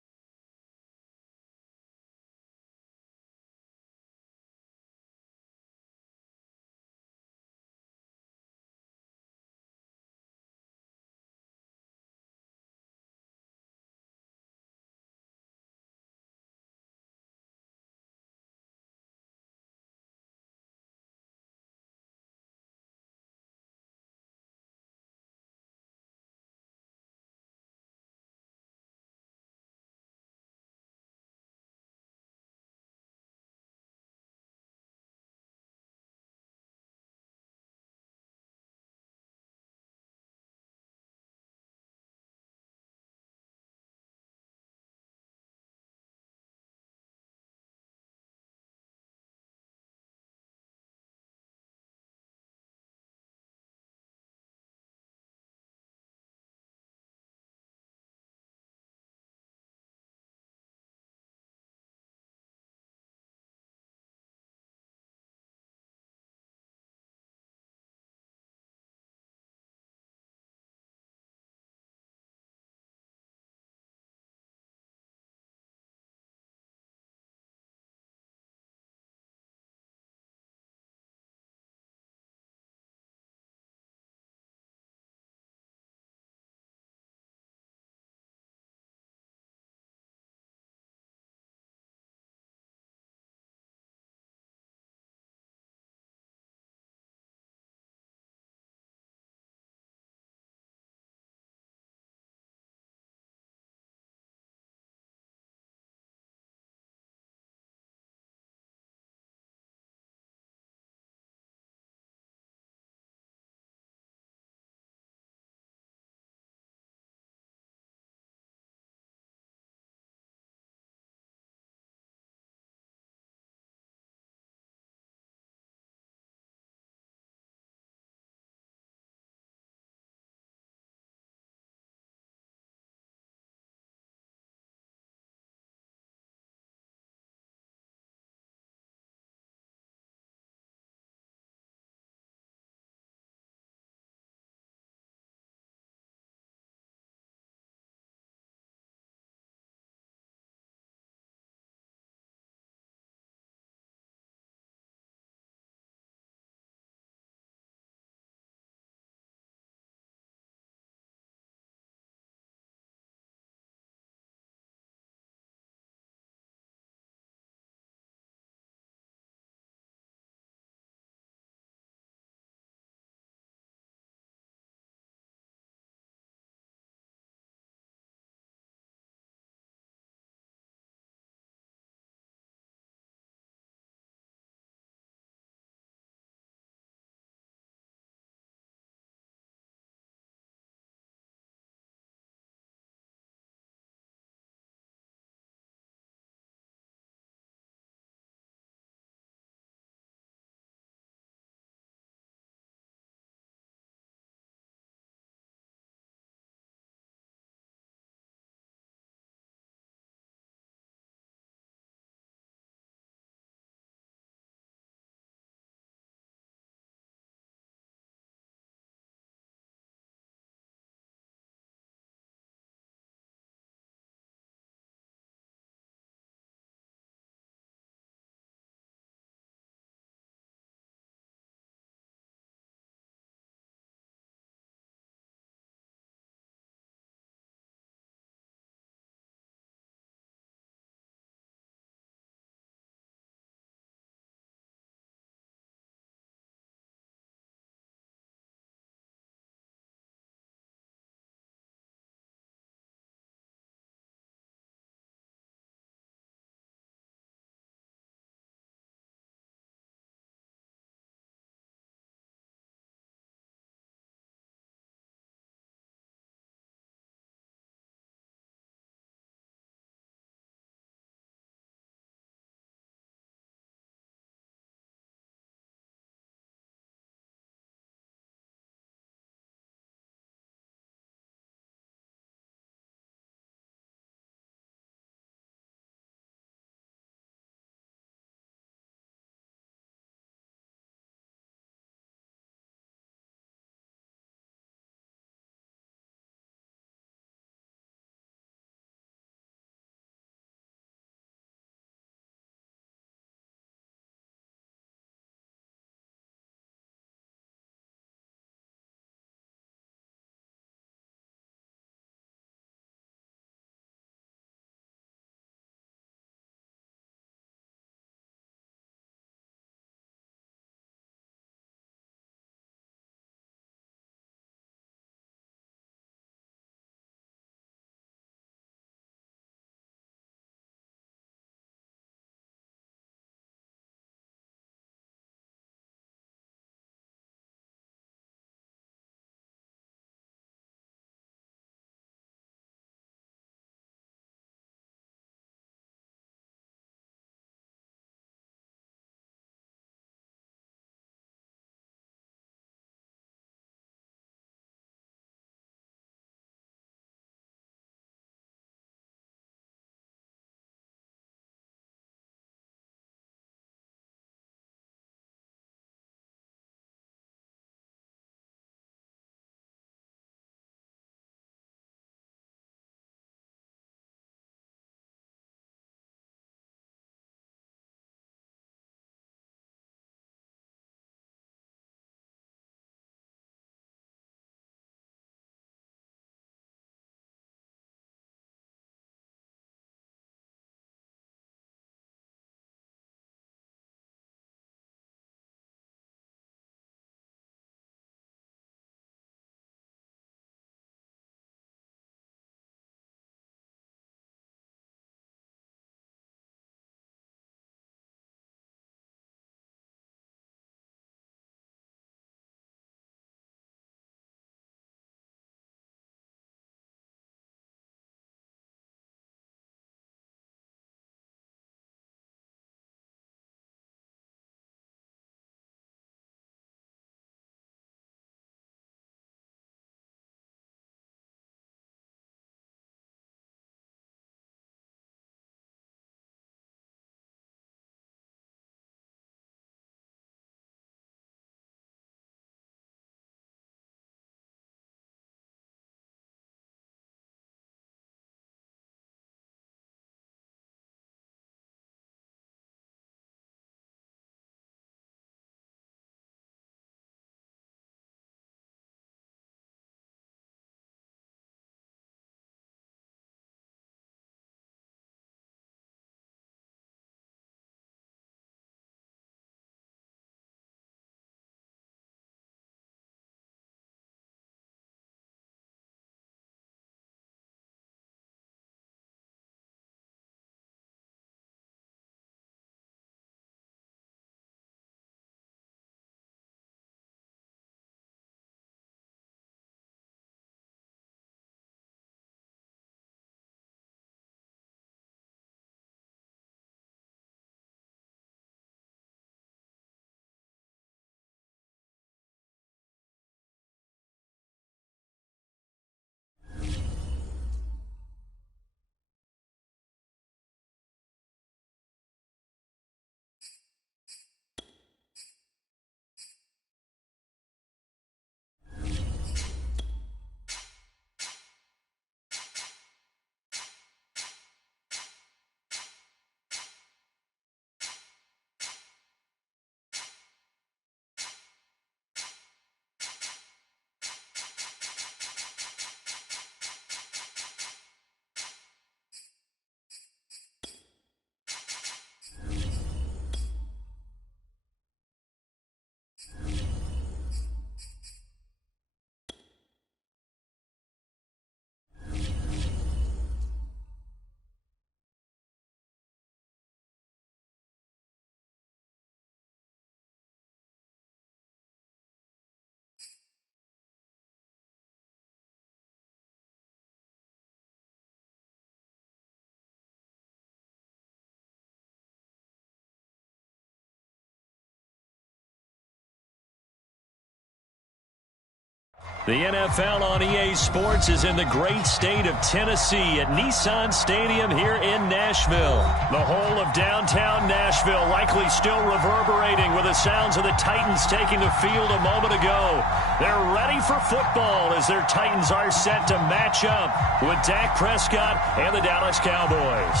The NFL on EA Sports is in the great state of Tennessee at Nissan Stadium here in Nashville. The whole of downtown Nashville likely still reverberating with the sounds of the Titans taking the field a moment ago. They're ready for football as their Titans are set to match up with Dak Prescott and the Dallas Cowboys.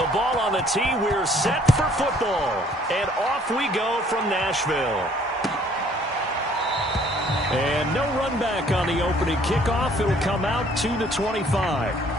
The ball on the tee, we're set for football. And off we go from Nashville. And no run back on the opening kickoff. It'll come out 2-25.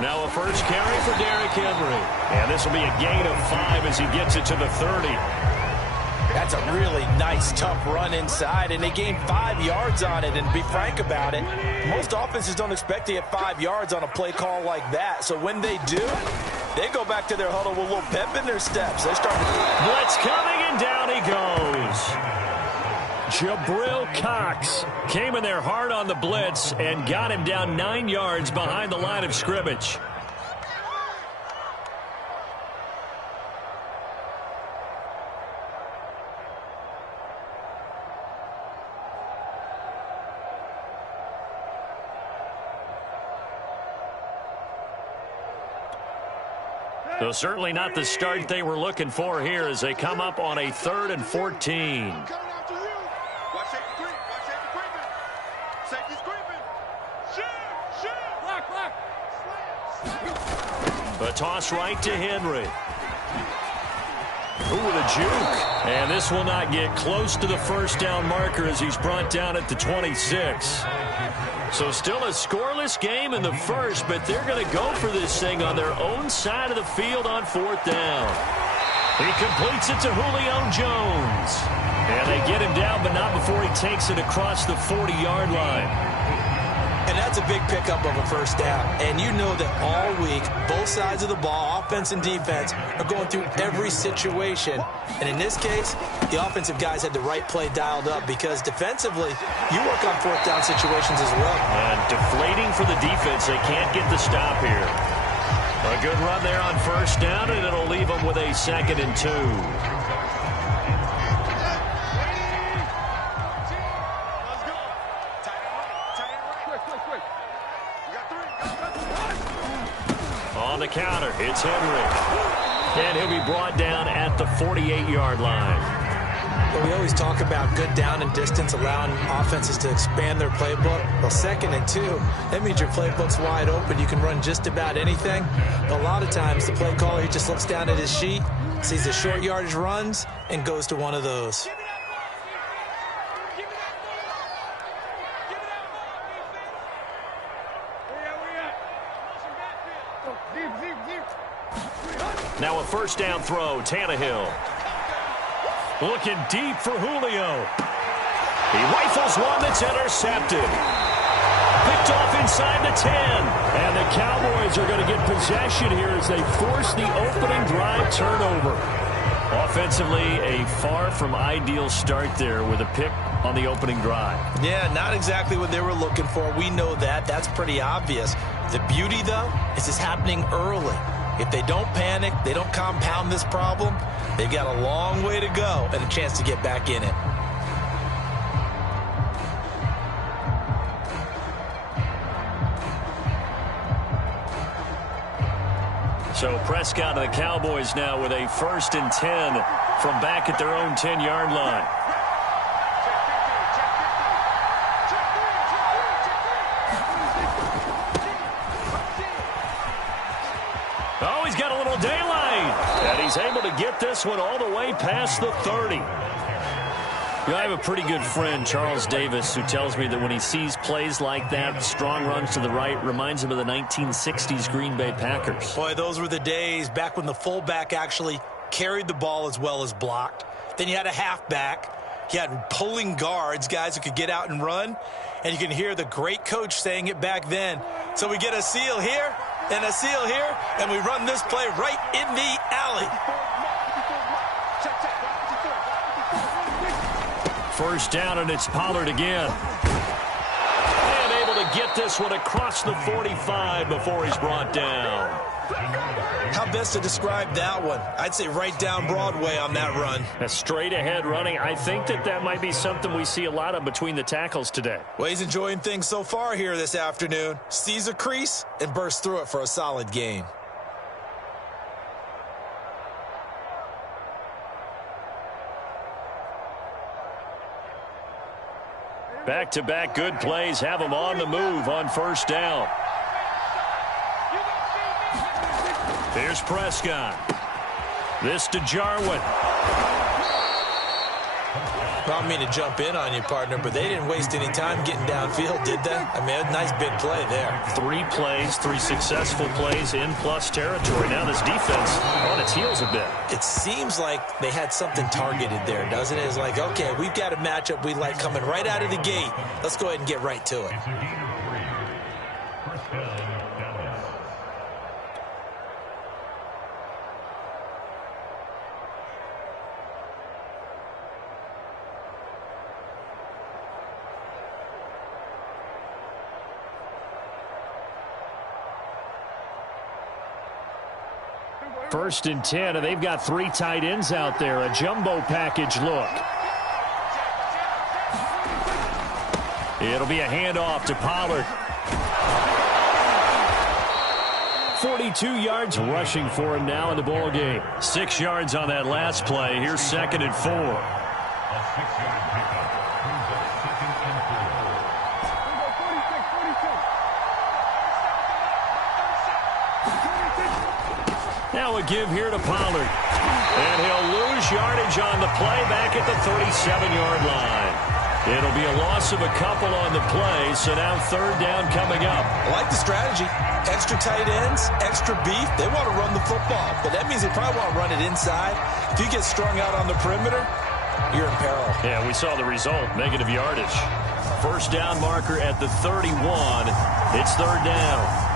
Now a first carry for Derrick Henry. And this will be a gain of 5 as he gets it to the 30. That's a really nice, tough run inside, and they gained 5 yards on it. And to be frank about it, most offenses don't expect to get 5 yards on a play call like that. So when they do, they go back to their huddle with a little pep in their steps. They start to... Blitz coming, and down he goes. Jabril Cox came in there hard on the blitz and got him down 9 yards behind the line of scrimmage. So certainly not the start they were looking for here as they come up on a 3rd and 14. A toss right to Henry. Ooh, with a juke. And this will not get close to the first down marker as he's brought down at the 26. So still a scoreless game in the first, but they're going to go for this thing on their own side of the field on 4th down. He completes it to Julio Jones. And they get him down, but not before he takes it across the 40-yard line. And that's a big pickup of a first down. And you know that all week, both sides of the ball, offense and defense, are going through every situation. And in this case, the offensive guys had the right play dialed up because defensively, you work on 4th down situations as well. And deflating for the defense. They can't get the stop here. A good run there on 1st down, and it'll leave them with a 2nd and 2. On the counter, it's Henry. And he'll be brought down at the 48-yard line. Well, we always talk about good down and distance, allowing offenses to expand their playbook. Well, 2nd and 2, that means your playbook's wide open. You can run just about anything. But a lot of times, the play caller, he just looks down at his sheet, sees the short yardage runs, and goes to one of those. Now a first down throw, Tannehill. Looking deep for Julio. He rifles one that's intercepted. Picked off inside the 10. And the Cowboys are going to get possession here as they force the opening drive turnover. Offensively, a far from ideal start there with a pick on the opening drive. Yeah, not exactly what they were looking for. We know that. That's pretty obvious. The beauty, though, is it's happening early. If they don't panic, they don't compound this problem, they've got a long way to go and a chance to get back in it. So Prescott and the Cowboys now with a 1st and 10 from back at their own 10-yard line. Oh, he's got a little daylight. And he's able to get this one all the way past the 30. You know, I have a pretty good friend, Charles Davis, who tells me that when he sees plays like that, strong runs to the right, reminds him of the 1960s Green Bay Packers. Boy, those were the days back when the fullback actually carried the ball as well as blocked. Then you had a halfback. You had pulling guards, guys who could get out and run. And you can hear the great coach saying it back then. So we get a seal here and a seal here, and we run this play right in the alley. First down, and it's Pollard again. And able to get this one across the 45 before he's brought down. How best to describe that one? I'd say right down Broadway on that run. A straight-ahead running. I think that might be something we see a lot of between the tackles today. Well, he's enjoying things so far here this afternoon. Sees a crease and bursts through it for a solid gain. Back-to-back good plays have him on the move on first down. Here's Prescott. This to Jarwin. I don't mean to jump in on you, partner, but they didn't waste any time getting downfield, did they? I mean, a nice big play there. 3 plays, 3 successful plays in plus territory. Now this defense on its heels a bit. It seems like they had something targeted there, doesn't it? It's like, okay, we've got a matchup we like coming right out of the gate. Let's go ahead and get right to it. First and 10, and they've got 3 tight ends out there. A jumbo package look. It'll be a handoff to Pollard. 42 yards rushing for him now in the ball game. 6 yards on that last play. Here's 2nd and 4. A 6-yard pickup. Brings up 2nd and 4. Now a give here to Pollard. And he'll lose yardage on the play back at the 37-yard line. It'll be a loss of a couple on the play, so now 3rd down coming up. I like the strategy. Extra tight ends, extra beef. They want to run the football, but that means they probably want to run it inside. If you get strung out on the perimeter, you're in peril. Yeah, we saw the result, negative yardage. First down marker at the 31. It's 3rd down.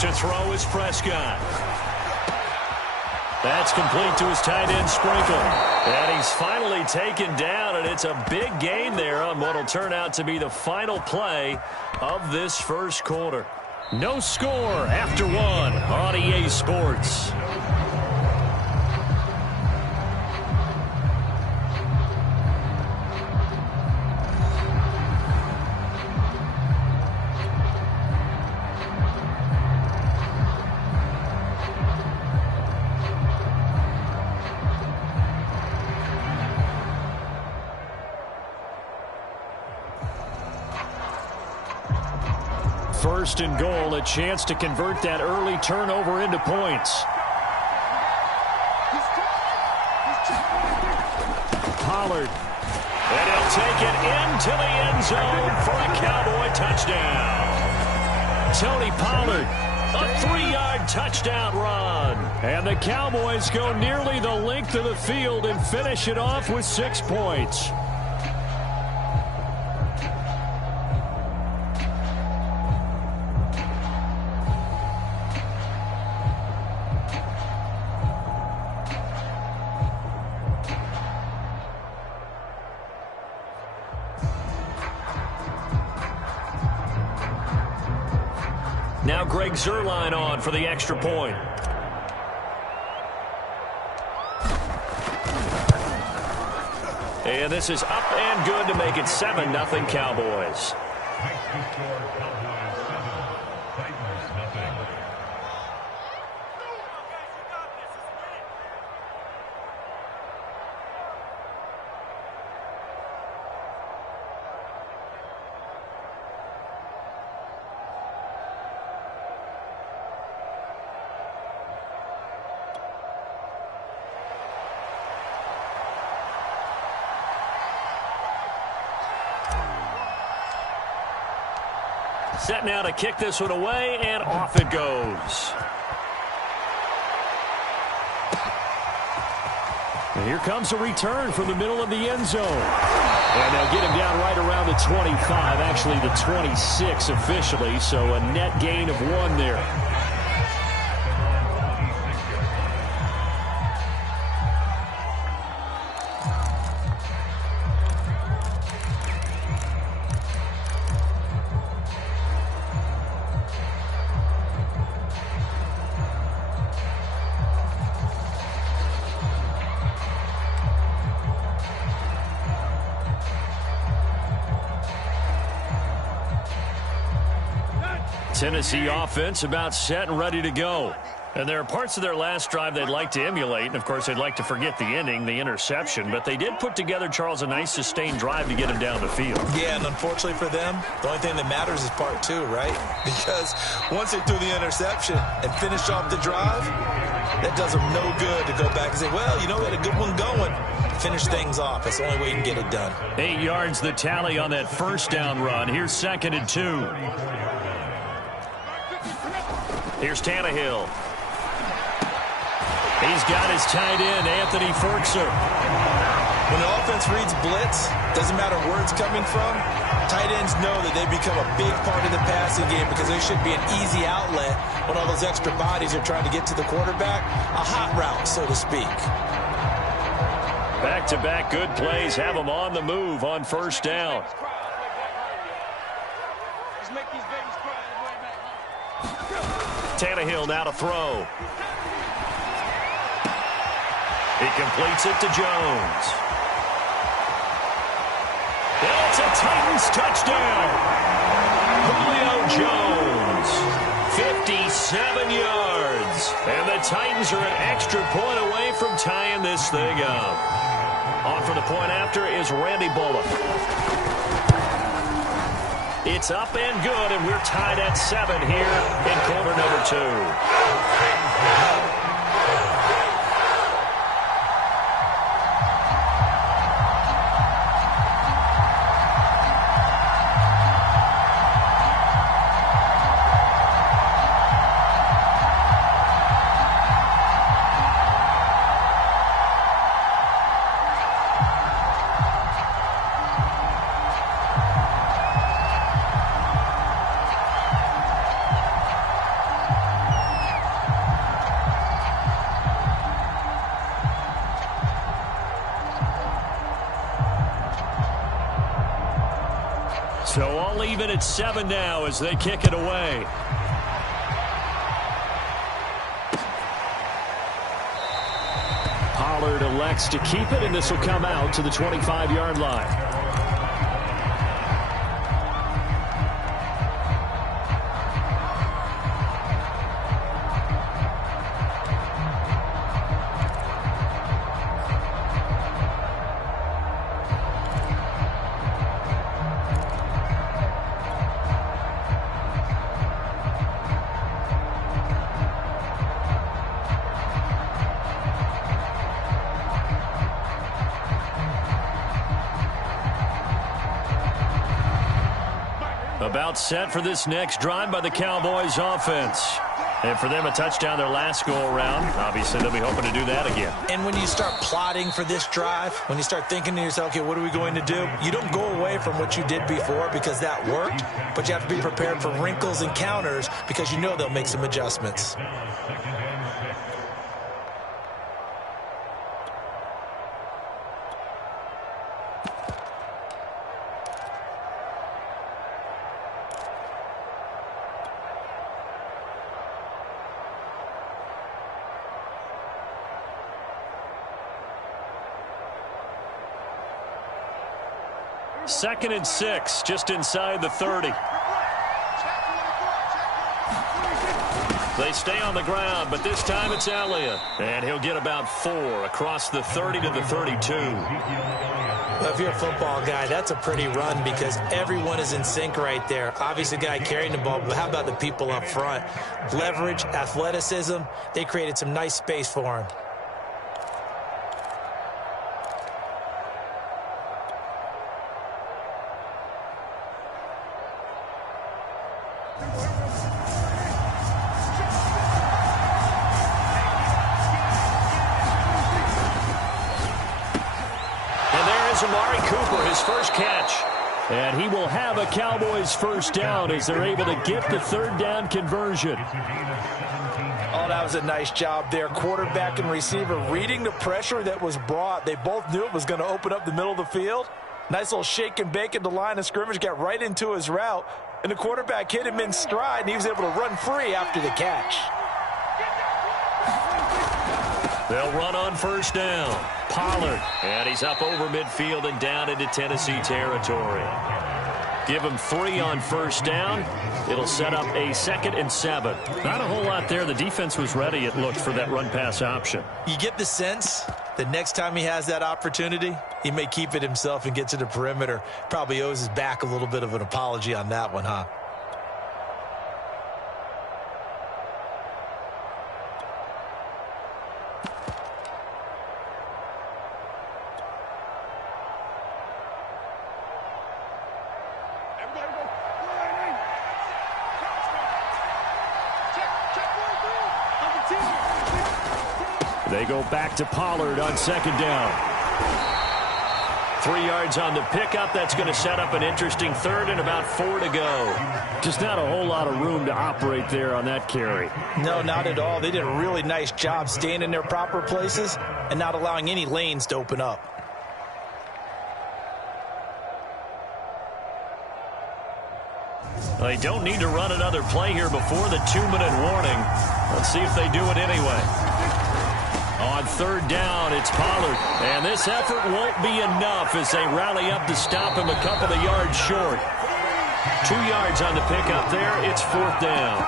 To throw is Prescott. That's complete to his tight end, Sprinkle. And he's finally taken down, and it's a big gain there on what will turn out to be the final play of this first quarter. No score after 1 on EA Sports. First and goal, a chance to convert that early turnover into points. Pollard. And he'll take it into the end zone for a Cowboy touchdown. Tony Pollard, a 3-yard touchdown run. And the Cowboys go nearly the length of the field and finish it off with 6 points. Now Greg Zuerlein on for the extra point. And this is up and good to make it 7-0 Cowboys. Set now to kick this one away, and off it goes. And here comes a return from the middle of the end zone. And they'll get him down right around the 25, actually the 26 officially, so a net gain of 1 there. Tennessee offense about set and ready to go. And there are parts of their last drive they'd like to emulate. And, of course, they'd like to forget the ending, the interception. But they did put together, Charles, a nice sustained drive to get him down the field. Yeah, and unfortunately for them, the only thing that matters is part 2, right? Because once they threw the interception and finished off the drive, that does them no good to go back and say, well, you know, we had a good one going. Finish things off. That's the only way you can get it done. 8 yards the tally on that first down run. Here's 2nd and 2. Here's Tannehill. He's got his tight end, Anthony Ferkser. When the offense reads blitz, doesn't matter where it's coming from, tight ends know that they become a big part of the passing game because there should be an easy outlet when all those extra bodies are trying to get to the quarterback. A hot route, so to speak. Back-to-back good plays have them on the move on first down. Tannehill now to throw. He completes it to Jones. It's a Titans touchdown. Julio Jones, 57 yards. And the Titans are an extra point away from tying this thing up. On for the point after is Randy Bullock. It's up and good, and we're tied at 7 here in quarter number 2. So all even at 7 now as they kick it away. Pollard elects to keep it, and this will come out to the 25-yard line. About set for this next drive by the Cowboys offense. And for them, a touchdown their last go-around. Obviously, they'll be hoping to do that again. And when you start plotting for this drive, when you start thinking to yourself, okay, what are we going to do? You don't go away from what you did before because that worked, but you have to be prepared for wrinkles and counters because you know they'll make some adjustments. Second and 6, just inside the 30. They stay on the ground, but this time it's Elliott. And he'll get about 4 across the 30 to the 32. Well, if you're a football guy, that's a pretty run because everyone is in sync right there. Obviously, the guy carrying the ball, but how about the people up front? Leverage, athleticism, they created some nice space for him. First catch. And he will have a Cowboys first down as they're able to get the third down conversion. Oh, that was a nice job there. Quarterback and receiver reading the pressure that was brought. They both knew it was going to open up the middle of the field. Nice little shake and bake at the line of scrimmage, got right into his route. And the quarterback hit him in stride, and he was able to run free after the catch. They'll run on first down. Pollard. And he's up over midfield and down into Tennessee territory. Give him 3 on first down. It'll set up a 2nd and 7. Not a whole lot there. The defense was ready, it looked, for that run-pass option. You get the sense that next time he has that opportunity, he may keep it himself and get to the perimeter. Probably owes his back a little bit of an apology on that one, huh? They go back to Pollard on second down. 3 yards on the pickup. That's going to set up an interesting third and about 4 to go. Just not a whole lot of room to operate there on that carry. No, not at all. They did a really nice job staying in their proper places and not allowing any lanes to open up. They don't need to run another play here before the 2-minute warning. Let's see if they do it anyway. On third down, it's Pollard. And this effort won't be enough as they rally up to stop him a couple of yards short. 2 yards on the pickup there. It's 4th down.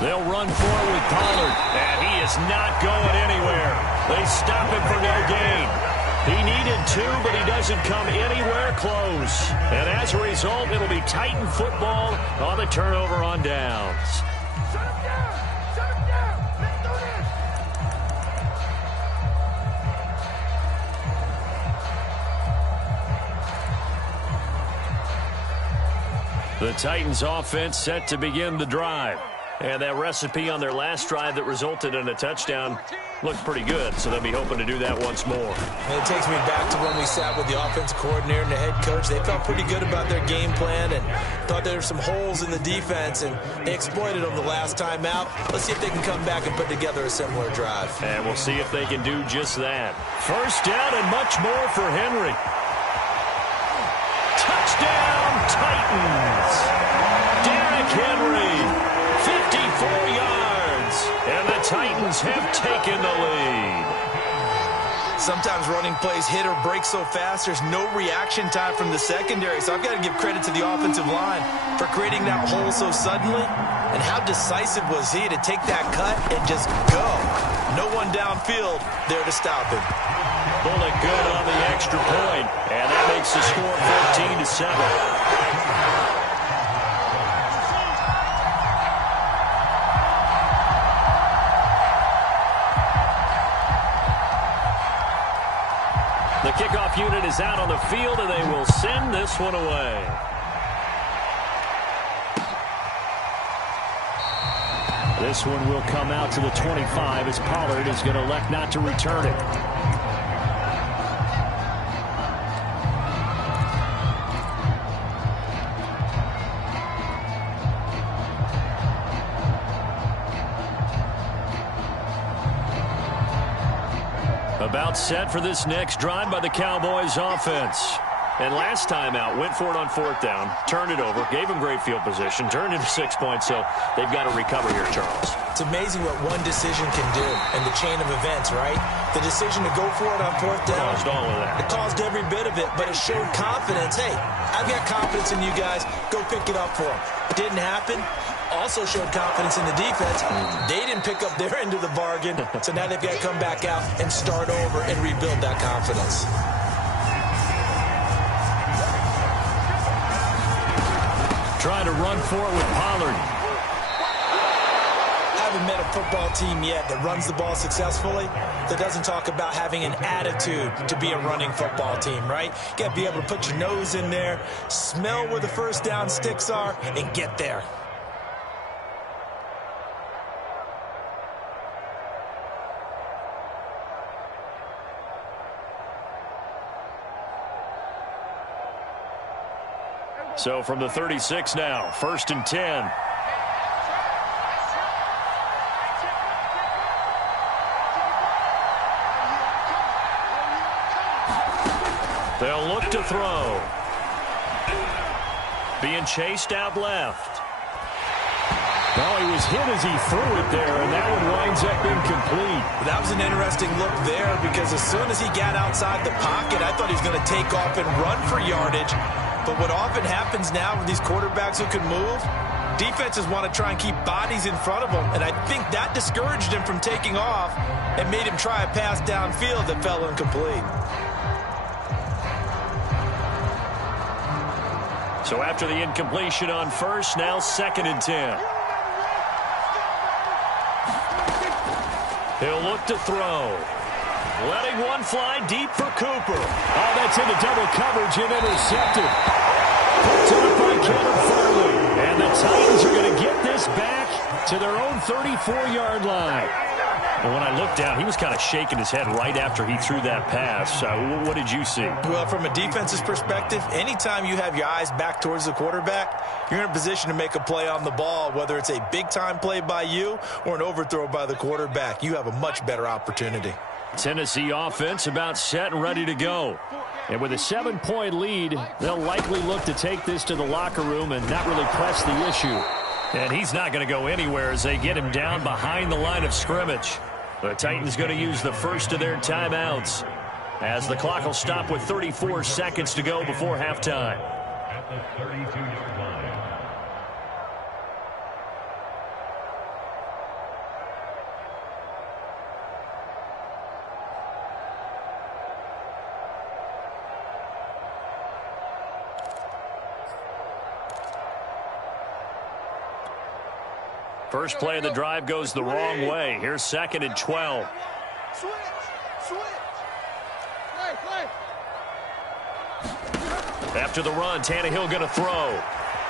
They'll run forward with Pollard, and he is not going anywhere. They stop him for no gain. He needed 2, but he doesn't come anywhere close. And as a result, it'll be Titan football on the turnover on downs. Shut him down! Shut him down! Let's do this! The Titans offense set to begin the drive. And that recipe on their last drive that resulted in a touchdown looked pretty good, so they'll be hoping to do that once more. And it takes me back to when we sat with the offense coordinator and the head coach. They felt pretty good about their game plan and thought there were some holes in the defense, and they exploited them the last time out. Let's see if they can come back and put together a similar drive. And we'll see if they can do just that. First down and much more for Henry. Touchdown, Titans! Derrick Henry. 54 yards, and the Titans have taken the lead. Sometimes running plays hit or break so fast, there's no reaction time from the secondary. So I've got to give credit to the offensive line for creating that hole so suddenly. And how decisive was he to take that cut and just go? No one downfield there to stop him. Bullet good on the extra point, and that makes the score 14-7. The kickoff unit is out on the field, and they will send this one away. This one will come out to the 25 as Pollard is going to elect not to return it. About set for this next drive by the Cowboys offense. And last time out, went for it on fourth down, turned it over, gave them great field position, turned into 6 points, so they've got to recover here, Charles. It's amazing what one decision can do in the chain of events, right? The decision to go for it on fourth down. Caused all of that. It caused every bit of it, but it showed confidence. Hey, I've got confidence in you guys. Go pick it up for them. It didn't happen. Also showed confidence in the defense. They didn't pick up their end of the bargain, so now they've got to come back out and start over and rebuild that confidence. Trying to run for it with Pollard. I haven't met a football team yet that runs the ball successfully that doesn't talk about having an attitude to be a running football team, right? You got to be able to put your nose in there, smell where the first down sticks are, and get there. So from the 36 now, 1st and 10. They'll look to throw. Being chased out left. Well, he was hit as he threw it there, and that one winds up incomplete. That was an interesting look there because as soon as he got outside the pocket, I thought he was going to take off and run for yardage. But what often happens now with these quarterbacks who can move, defenses want to try and keep bodies in front of them, and I think that discouraged him from taking off and made him try a pass downfield that fell incomplete. So after the incompletion on first, now 2nd and 10. He'll look to throw. Letting one fly deep for Cooper. Oh, that's into double coverage and intercepted. Picked up by Kevin Farley. And the Titans are going to get this back to their own 34-yard line. And when I looked down, he was kind of shaking his head right after he threw that pass. What did you see? Well, from a defense's perspective, anytime you have your eyes back towards the quarterback, you're in a position to make a play on the ball, whether it's a big-time play by you or an overthrow by the quarterback. You have a much better opportunity. Tennessee offense about set and ready to go. And with a 7-point lead, they'll likely look to take this to the locker room and not really press the issue. And he's not going to go anywhere as they get him down behind the line of scrimmage. The Titans going to use the first of their timeouts as the clock will stop with 34 seconds to go before halftime. At the 32-yard line. First play of the drive goes the wrong way. Here's 2nd and 12. Switch. After the run, Tannehill going to throw.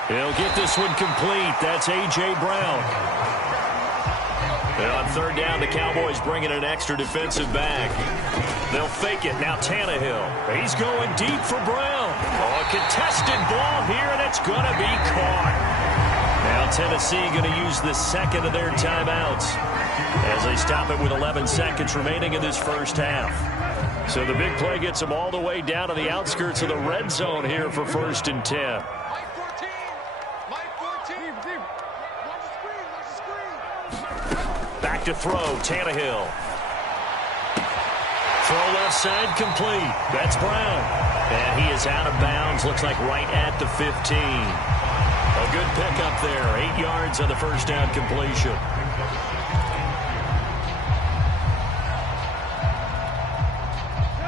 He'll get this one complete. That's A.J. Brown. And on 3rd down, the Cowboys bringing an extra defensive back. They'll fake it. Now Tannehill. He's going deep for Brown. Oh, a contested ball here, and it's going to be caught. Now Tennessee going to use the 2nd of their timeouts as they stop it with 11 seconds remaining in this first half. So the big play gets them all the way down to the outskirts of the red zone here for 1st and 10. Mike 14. Watch the screen. Back to throw, Tannehill. Throw left side complete. That's Brown. And he is out of bounds, looks like right at the 15. A good pickup there, 8 yards on the first down completion.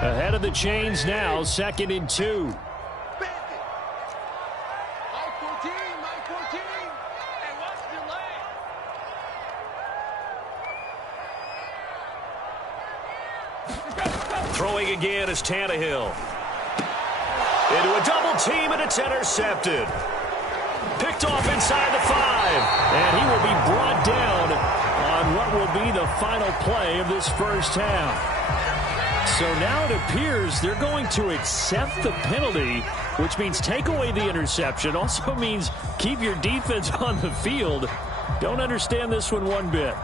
Ahead of the chains now, 2nd and 2. Bandit. I-14, I-14. Hey, what's the delay? Throwing again is Tannehill. Into a double team, and it's intercepted. Picked off inside the 5. And he will be brought down on what will be the final play of this first half. So now it appears they're going to accept the penalty, which means take away the interception. Also means keep your defense on the field. Don't understand this one bit.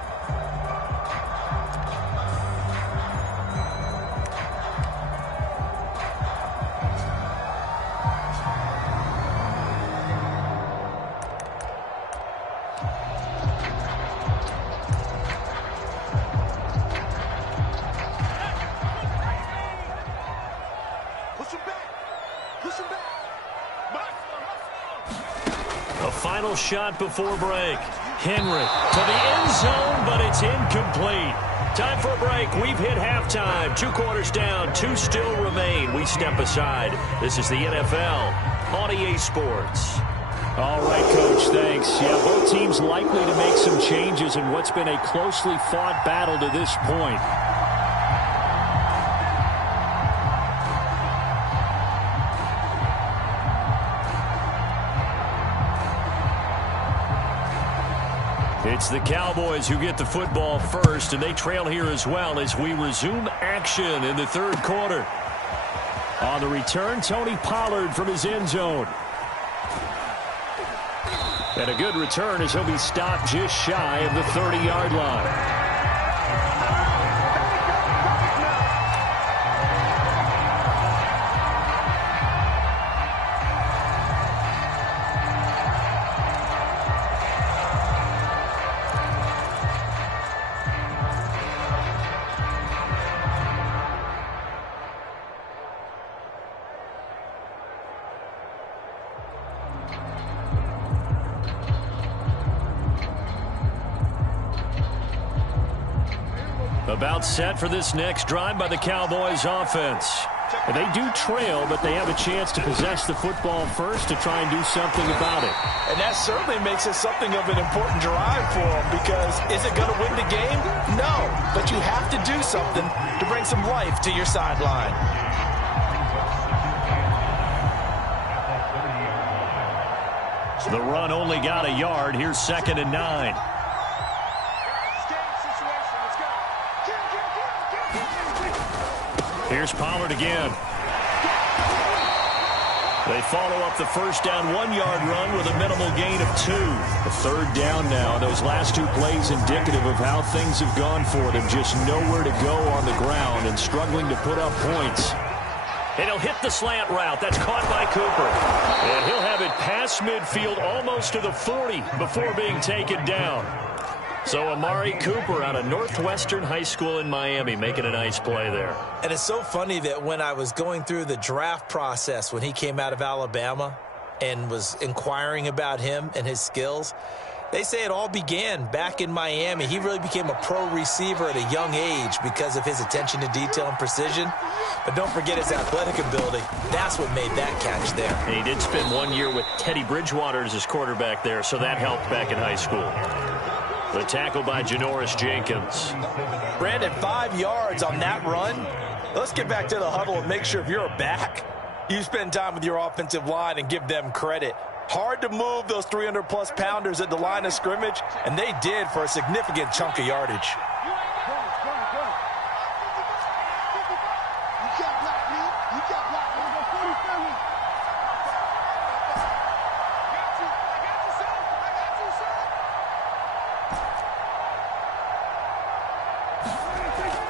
Shot before break. Henry to the end zone, but it's incomplete. Time for a break. We've hit halftime. 2 quarters down, 2 still remain. We step aside. This is the NFL on EA Sports. All right, Coach, thanks. Yeah, both teams likely to make some changes in what's been a closely fought battle to this point. It's the Cowboys who get the football first, and they trail here as well as we resume action in the 3rd quarter. On the return, Tony Pollard from his end zone. And a good return as he'll be stopped just shy of the 30-yard line. About set for this next drive by the Cowboys offense. And they do trail, but they have a chance to possess the football first to try and do something about it. And that certainly makes it something of an important drive for them, because is it going to win the game? No, but you have to do something to bring some life to your sideline. The run only got a yard. Here's 2nd and 9. Here's Pollard again. They follow up the first down 1-yard run with a minimal gain of 2. The 3rd down now. Those last 2 plays indicative of how things have gone for them. Just nowhere to go on the ground and struggling to put up points. And he'll hit the slant route. That's caught by Cooper. And he'll have it past midfield almost to the 40 before being taken down. So Amari Cooper out of Northwestern High School in Miami making a nice play there. And it's so funny that when I was going through the draft process when he came out of Alabama and was inquiring about him and his skills, they say it all began back in Miami. He really became a pro receiver at a young age because of his attention to detail and precision. But don't forget his athletic ability. That's what made that catch there. And he did spend 1 year with Teddy Bridgewater as his quarterback there, so that helped back in high school. The tackle by Janoris Jenkins. Brandon, 5 yards on that run. Let's get back to the huddle and make sure if you're a back, you spend time with your offensive line and give them credit. Hard to move those 300-plus pounders at the line of scrimmage, and they did for a significant chunk of yardage.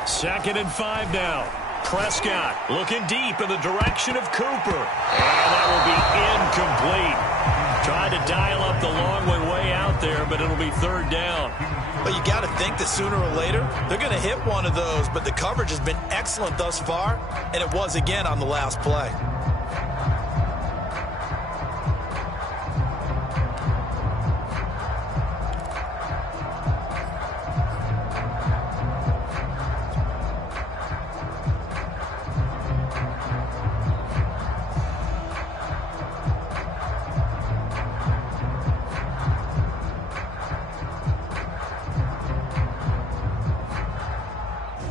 Second and 5 now. Prescott looking deep in the direction of Cooper. And that will be incomplete. Tried to dial up the long way out there, but it'll be 3rd down. But you got to think that sooner or later, they're going to hit one of those. But the coverage has been excellent thus far, and it was again on the last play.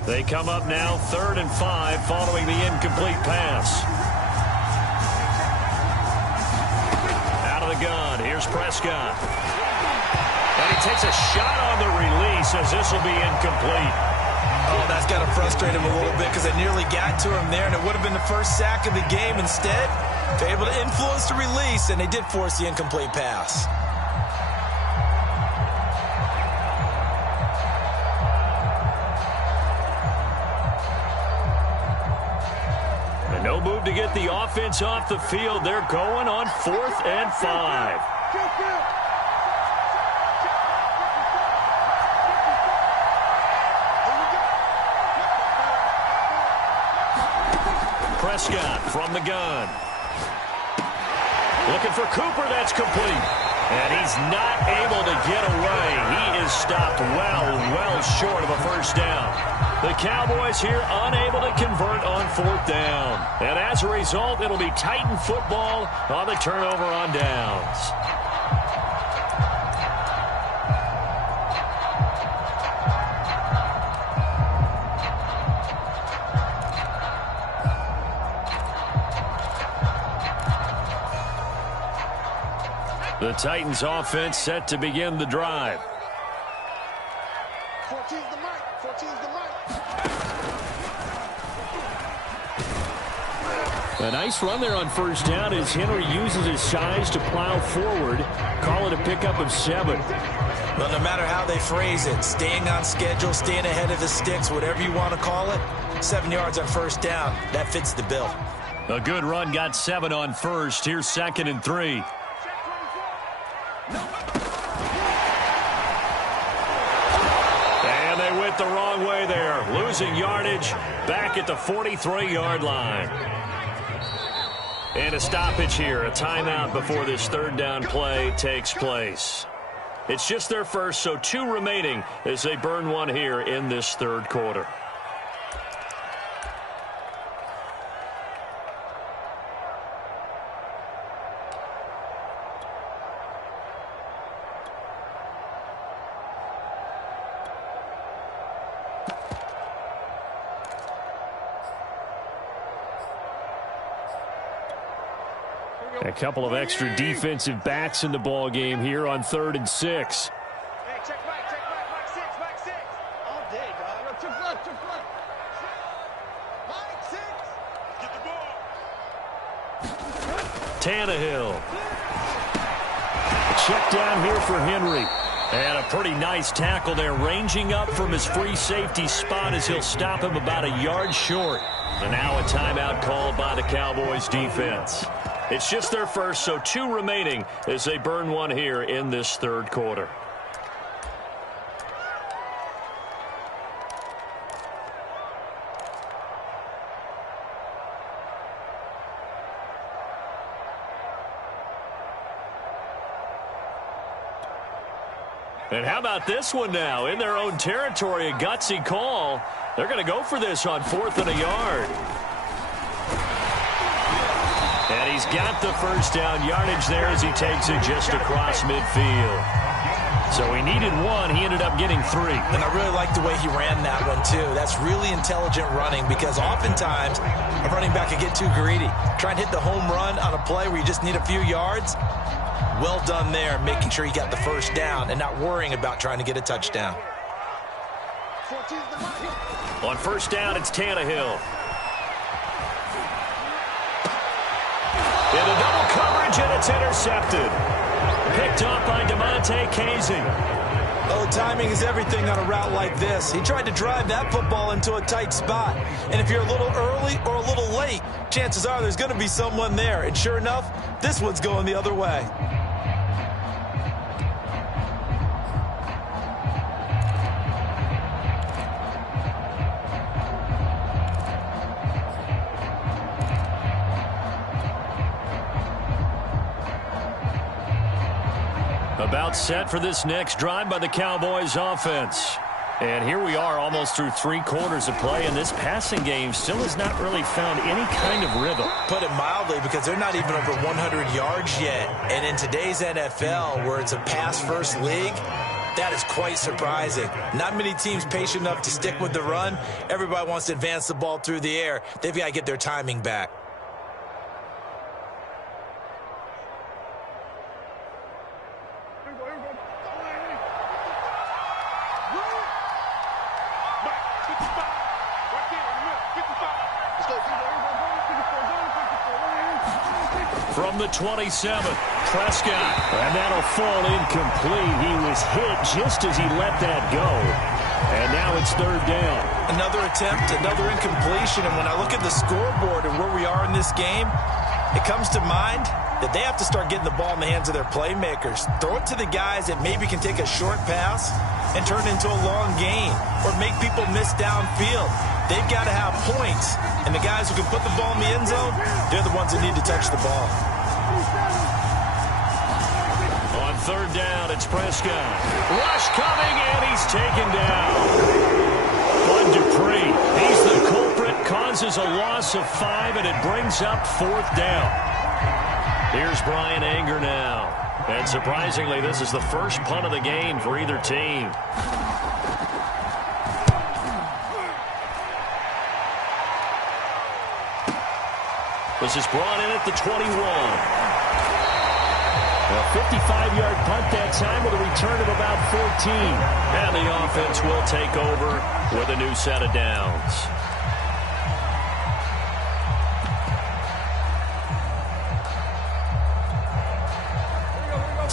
They come up now 3rd and 5 following the incomplete pass. Out of the gun, here's Prescott. And he takes a shot on the release as this will be incomplete. Oh, that's got to frustrate him a little bit because I nearly got to him there, and it would have been the first sack of the game. Instead, they're able to influence the release, and they did force the incomplete pass. And no move to get the offense off the field. They're going on 4th and 5. Prescott from the gun. Looking for Cooper. That's complete. And he's not able to get away. He is stopped well short of a first down. The Cowboys here unable to convert on 4th down. And as a result, it'll be Titan football on the turnover on downs. The Titans offense set to begin the drive. 14's the mic. 14's the mic. A nice run there on first down as Henry uses his size to plow forward. Call it a pickup of 7. Well, no matter how they phrase it, staying on schedule, staying ahead of the sticks, whatever you want to call it, 7 yards on first down, that fits the bill. A good run got 7 on first. Here's 2nd and 3. And they went the wrong way there. Losing yardage back at the 43-yard line. And a stoppage here. A timeout before this 3rd down play takes place. It's just their first, so 2 remaining as they burn 1 here in this 3rd quarter. A couple of extra defensive backs in the ball game here on 3rd and 6. Hey, check back, Mike 6, Mike 6. All day, dog. Yo, took left. Mike 6. Get the ball. Tannehill. Check down here for Henry. And a pretty nice tackle there, ranging up from his free safety spot as he'll stop him about a yard short. And now a timeout called by the Cowboys defense. It's just their first, so 2 remaining as they burn 1 here in this 3rd quarter. And how about this one now? In their own territory, a gutsy call. They're going to go for this on 4th and a yard. And he's got the first down yardage there as he takes it just across midfield. So he needed 1. He ended up getting 3. And I really like the way he ran that one, too. That's really intelligent running because oftentimes a running back can get too greedy. Try and hit the home run on a play where you just need a few yards. Well done there, making sure he got the first down and not worrying about trying to get a touchdown. 14's the mic. On first down, it's Tannehill. Into double coverage, and it's intercepted. Picked off by DeMonte Casey. Oh, timing is everything on a route like this. He tried to drive that football into a tight spot. And if you're a little early or a little late, chances are there's going to be someone there. And sure enough, this one's going the other way. About set for this next drive by the Cowboys offense. And here we are almost through 3 quarters of play, and this passing game still has not really found any kind of rhythm. Put it mildly, because they're not even over 100 yards yet. And in today's NFL, where it's a pass-first league, That is quite surprising. Not many teams patient enough to stick with the run. Everybody wants to advance the ball through the air. They've got to get their timing back. From the 27, Prescott, and that'll fall incomplete. He was hit just as he let that go, and now it's third down. Another attempt, another incompletion, and when I look at the scoreboard and where we are in this game, it comes to mind that they have to start getting the ball in the hands of their playmakers. Throw it to the guys that maybe can take a short pass and turn it into a long gain or make people miss downfield. They've got to have points, and the guys who can put the ball in the end zone, they're the ones that need to touch the ball. On third down, it's Prescott. Rush coming, and he's taken down. Bud Dupree, he's the culprit, causes a loss of 5, and it brings up fourth down. Here's Brian Anger now. And surprisingly, this is the first punt of the game for either team. This is brought in at the 21. A 55-yard punt that time with a return of about 14. And the offense will take over with a new set of downs.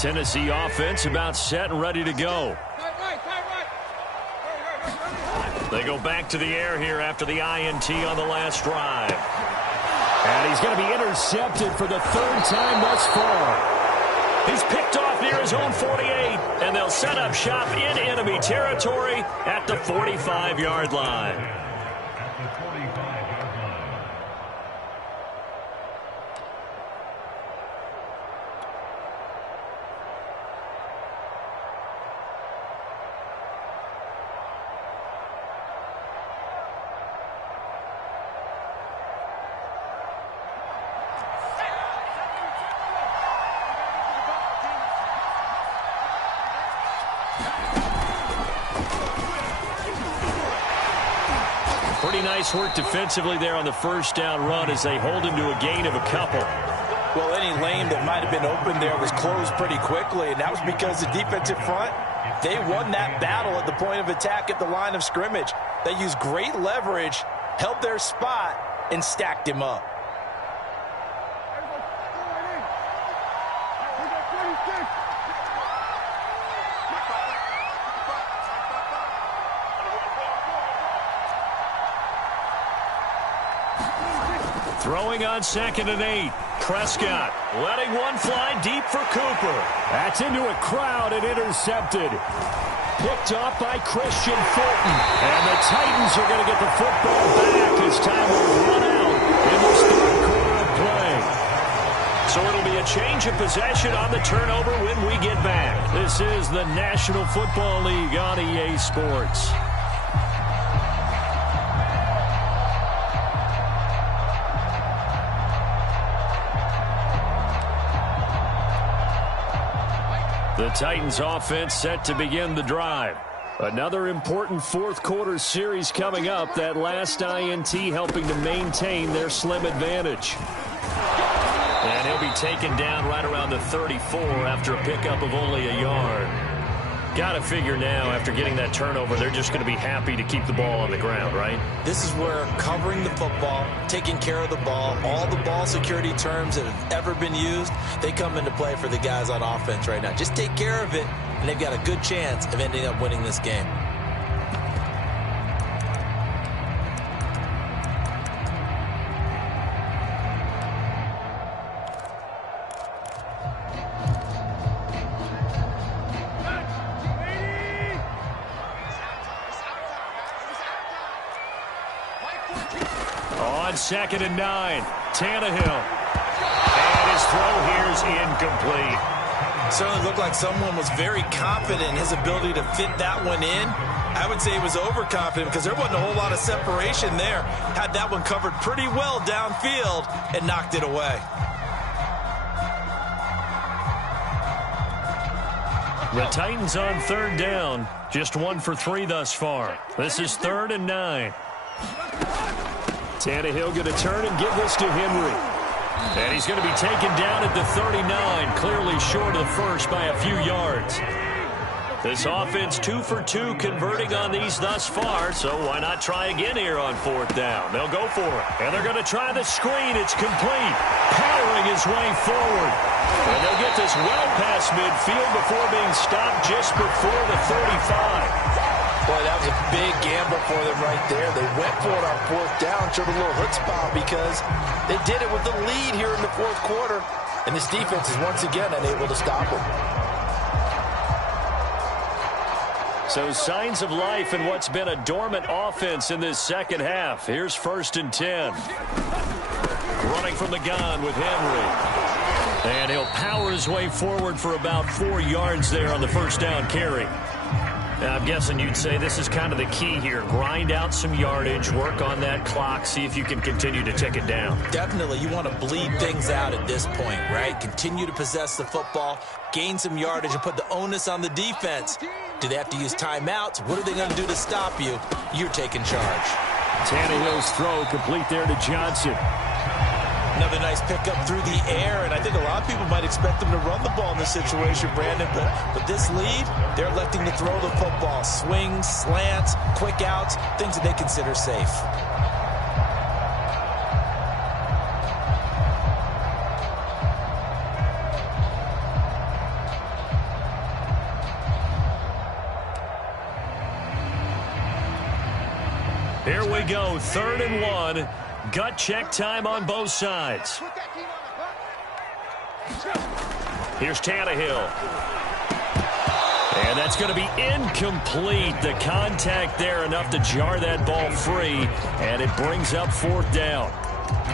Tennessee offense about set and ready to go. They go back to the air here after the INT on the last drive. And he's going to be intercepted for the third time thus far. He's picked off near his own 48, and they'll set up shop in enemy territory at the 45-yard line. Pretty nice work defensively there on the first down run as they hold him to a gain of a couple. Well, any lane that might have been open there was closed pretty quickly, and that was because the defensive front, they won that battle at the point of attack at the line of scrimmage. They used great leverage, held their spot, and stacked him up. Throwing on 2nd and 8. Prescott letting one fly deep for Cooper. That's into a crowd and intercepted. Picked off by Christian Fulton. And the Titans are going to get the football back as time will run out in this third quarter of play. So it'll be a change of possession on the turnover when we get back. This is the National Football League on EA Sports. The Titans offense set to begin the drive. Another important fourth quarter series coming up. That last INT helping to maintain their slim advantage. And he'll be taken down right around the 34 after a pickup of only a yard. Got to figure now, after getting that turnover, they're just going to be happy to keep the ball on the ground, right? This is where covering the football, taking care of the ball, all the ball security terms that have ever been used, they come into play for the guys on offense right now. Just take care of it, and they've got a good chance of ending up winning this game. On 2nd and 9, Tannehill. And his throw here is incomplete. Certainly looked like someone was very confident in his ability to fit that one in. I would say he was overconfident because there wasn't a whole lot of separation there. Had that one covered pretty well downfield and knocked it away. The Titans on third down. Just 1 for 3 thus far. This is 3rd and 9. Tannehill going to turn and give this to Henry. And he's going to be taken down at the 39, clearly short of the first by a few yards. This offense 2 for 2 converting on these thus far, so why not try again here on 4th down? They'll go for it. And they're going to try the screen. It's complete. Powering his way forward. And they'll get this well past midfield before being stopped just before the 35. Boy, that was a big gamble for them right there. They went for it on 4th down, showed a little chutzpah because they did it with the lead here in the 4th quarter. And this defense is once again unable to stop them. So signs of life in what's been a dormant offense in this second half. Here's 1st and 10. Running from the gun with Henry. And he'll power his way forward for about 4 yards there on the 1st down carry. Now, I'm guessing you'd say this is kind of the key here. Grind out some yardage, work on that clock, see if you can continue to tick it down. Definitely. You want to bleed things out at this point, right? Continue to possess the football, gain some yardage, and put the onus on the defense. Do they have to use timeouts? What are they going to do to stop you? You're taking charge. Tannehill's throw complete there to Johnson. Another nice pickup through the air, and I think a lot of people might expect them to run the ball in this situation, Brandon, but this lead, they're electing to throw the football. Swings, slants, quick outs, things that they consider safe. Here we go, 3rd and 1. Gut check time on both sides. Here's Tannehill. And that's going to be incomplete. The contact there enough to jar that ball free, and it brings up 4th down.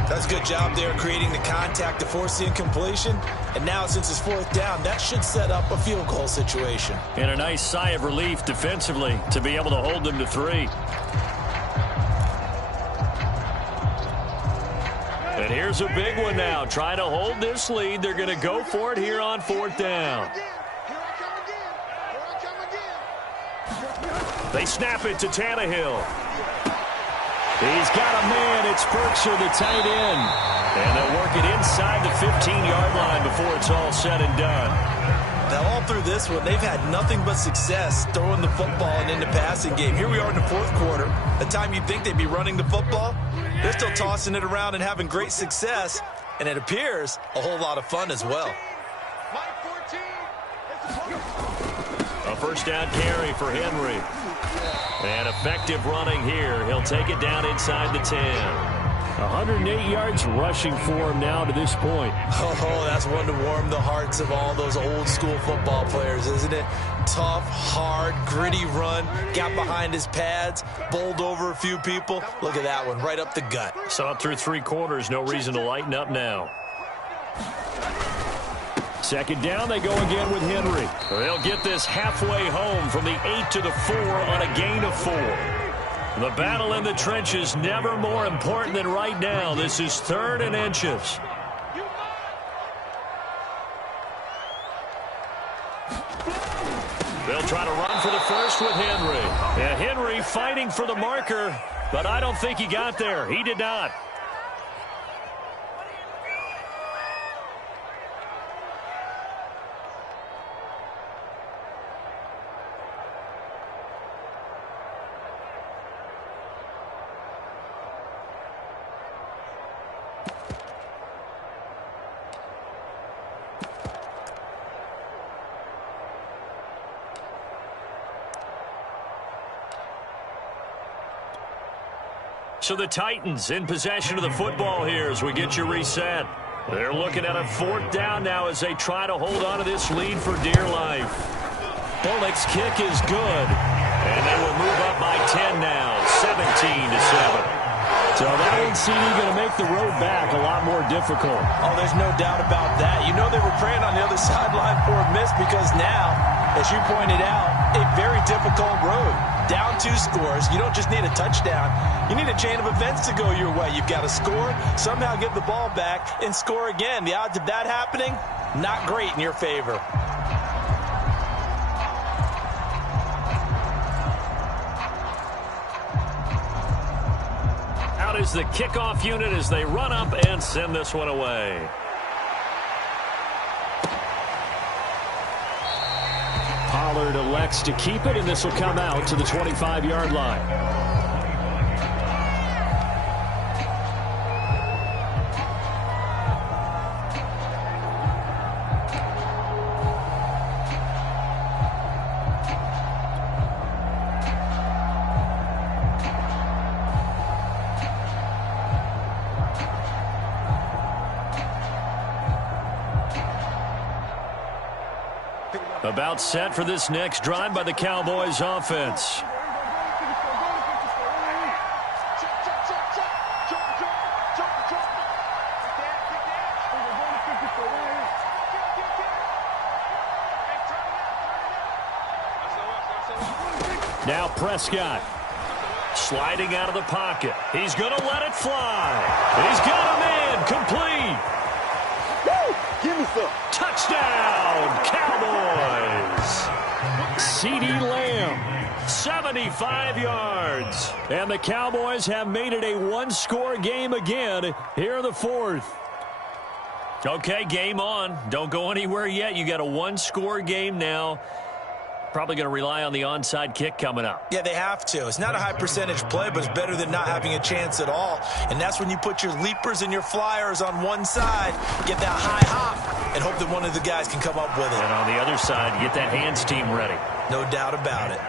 That's a good job there creating the contact to force the incompletion. And now since it's 4th down, that should set up a field goal situation. And a nice sigh of relief defensively to be able to hold them to 3. And here's a big one now. Trying to hold this lead. They're going to go for it here on 4th down. They snap it to Tannehill. He's got a man. It's Berkshire, the tight end. And they'll work it inside the 15-yard line before it's all said and done. Now, all through this one, they've had nothing but success throwing the football and in the passing game. Here we are in the 4th quarter. The time you'd think they'd be running the football, they're still tossing it around and having great success. And it appears a whole lot of fun as well. A 1st down carry for Henry. And effective running here. He'll take it down inside the 10. 108 yards rushing for him now to this point. Oh, that's one to warm the hearts of all those old school football players, isn't it? Tough, hard, gritty run. Got behind his pads, bowled over a few people. Look at that one, right up the gut. Saw it through 3 quarters. No reason to lighten up now. 2nd down, they go again with Henry. They'll get this halfway home from the 8 to the 4 on a gain of 4. The battle in the trenches never more important than right now. This is 3rd and inches. They'll try to run for the first with Henry. And Henry fighting for the marker, but I don't think he got there. He did not. So the Titans in possession of the football here as we get you reset. They're looking at a 4th down now as they try to hold on to this lead for dear life. Bullock's kick is good. And they will move up by 10 now, 17-7. So that ain't CD going to make the road back a lot more difficult. Oh, there's no doubt about that. You know they were praying on the other sideline for a miss because now, as you pointed out, a very difficult road. Down 2 scores. You don't just need a touchdown. You need a chain of events to go your way. You've got to score, somehow get the ball back, and score again. The odds of that happening, not great in your favor. is the kickoff unit as they run up and send this one away. Pollard elects to keep it, and this will come out to the 25-yard line. About set for this next drive by the Cowboys offense. Now Prescott sliding out of the pocket. He's going to let it fly. He's got a man complete. Give me some. Touchdown, Cowboys. CeeDee Lamb, 75 yards. And the Cowboys have made it a one-score game again here in the fourth. Okay, game on. Don't go anywhere yet. You got a one-score game now. Probably going to rely on the onside kick coming up. Yeah, they have to. It's not a high percentage play, but it's better than not having a chance at all. And that's when you put your leapers and your flyers on one side, get that high hop, and hope that one of the guys can come up with it. And on the other side, get that hands team ready. No doubt about it.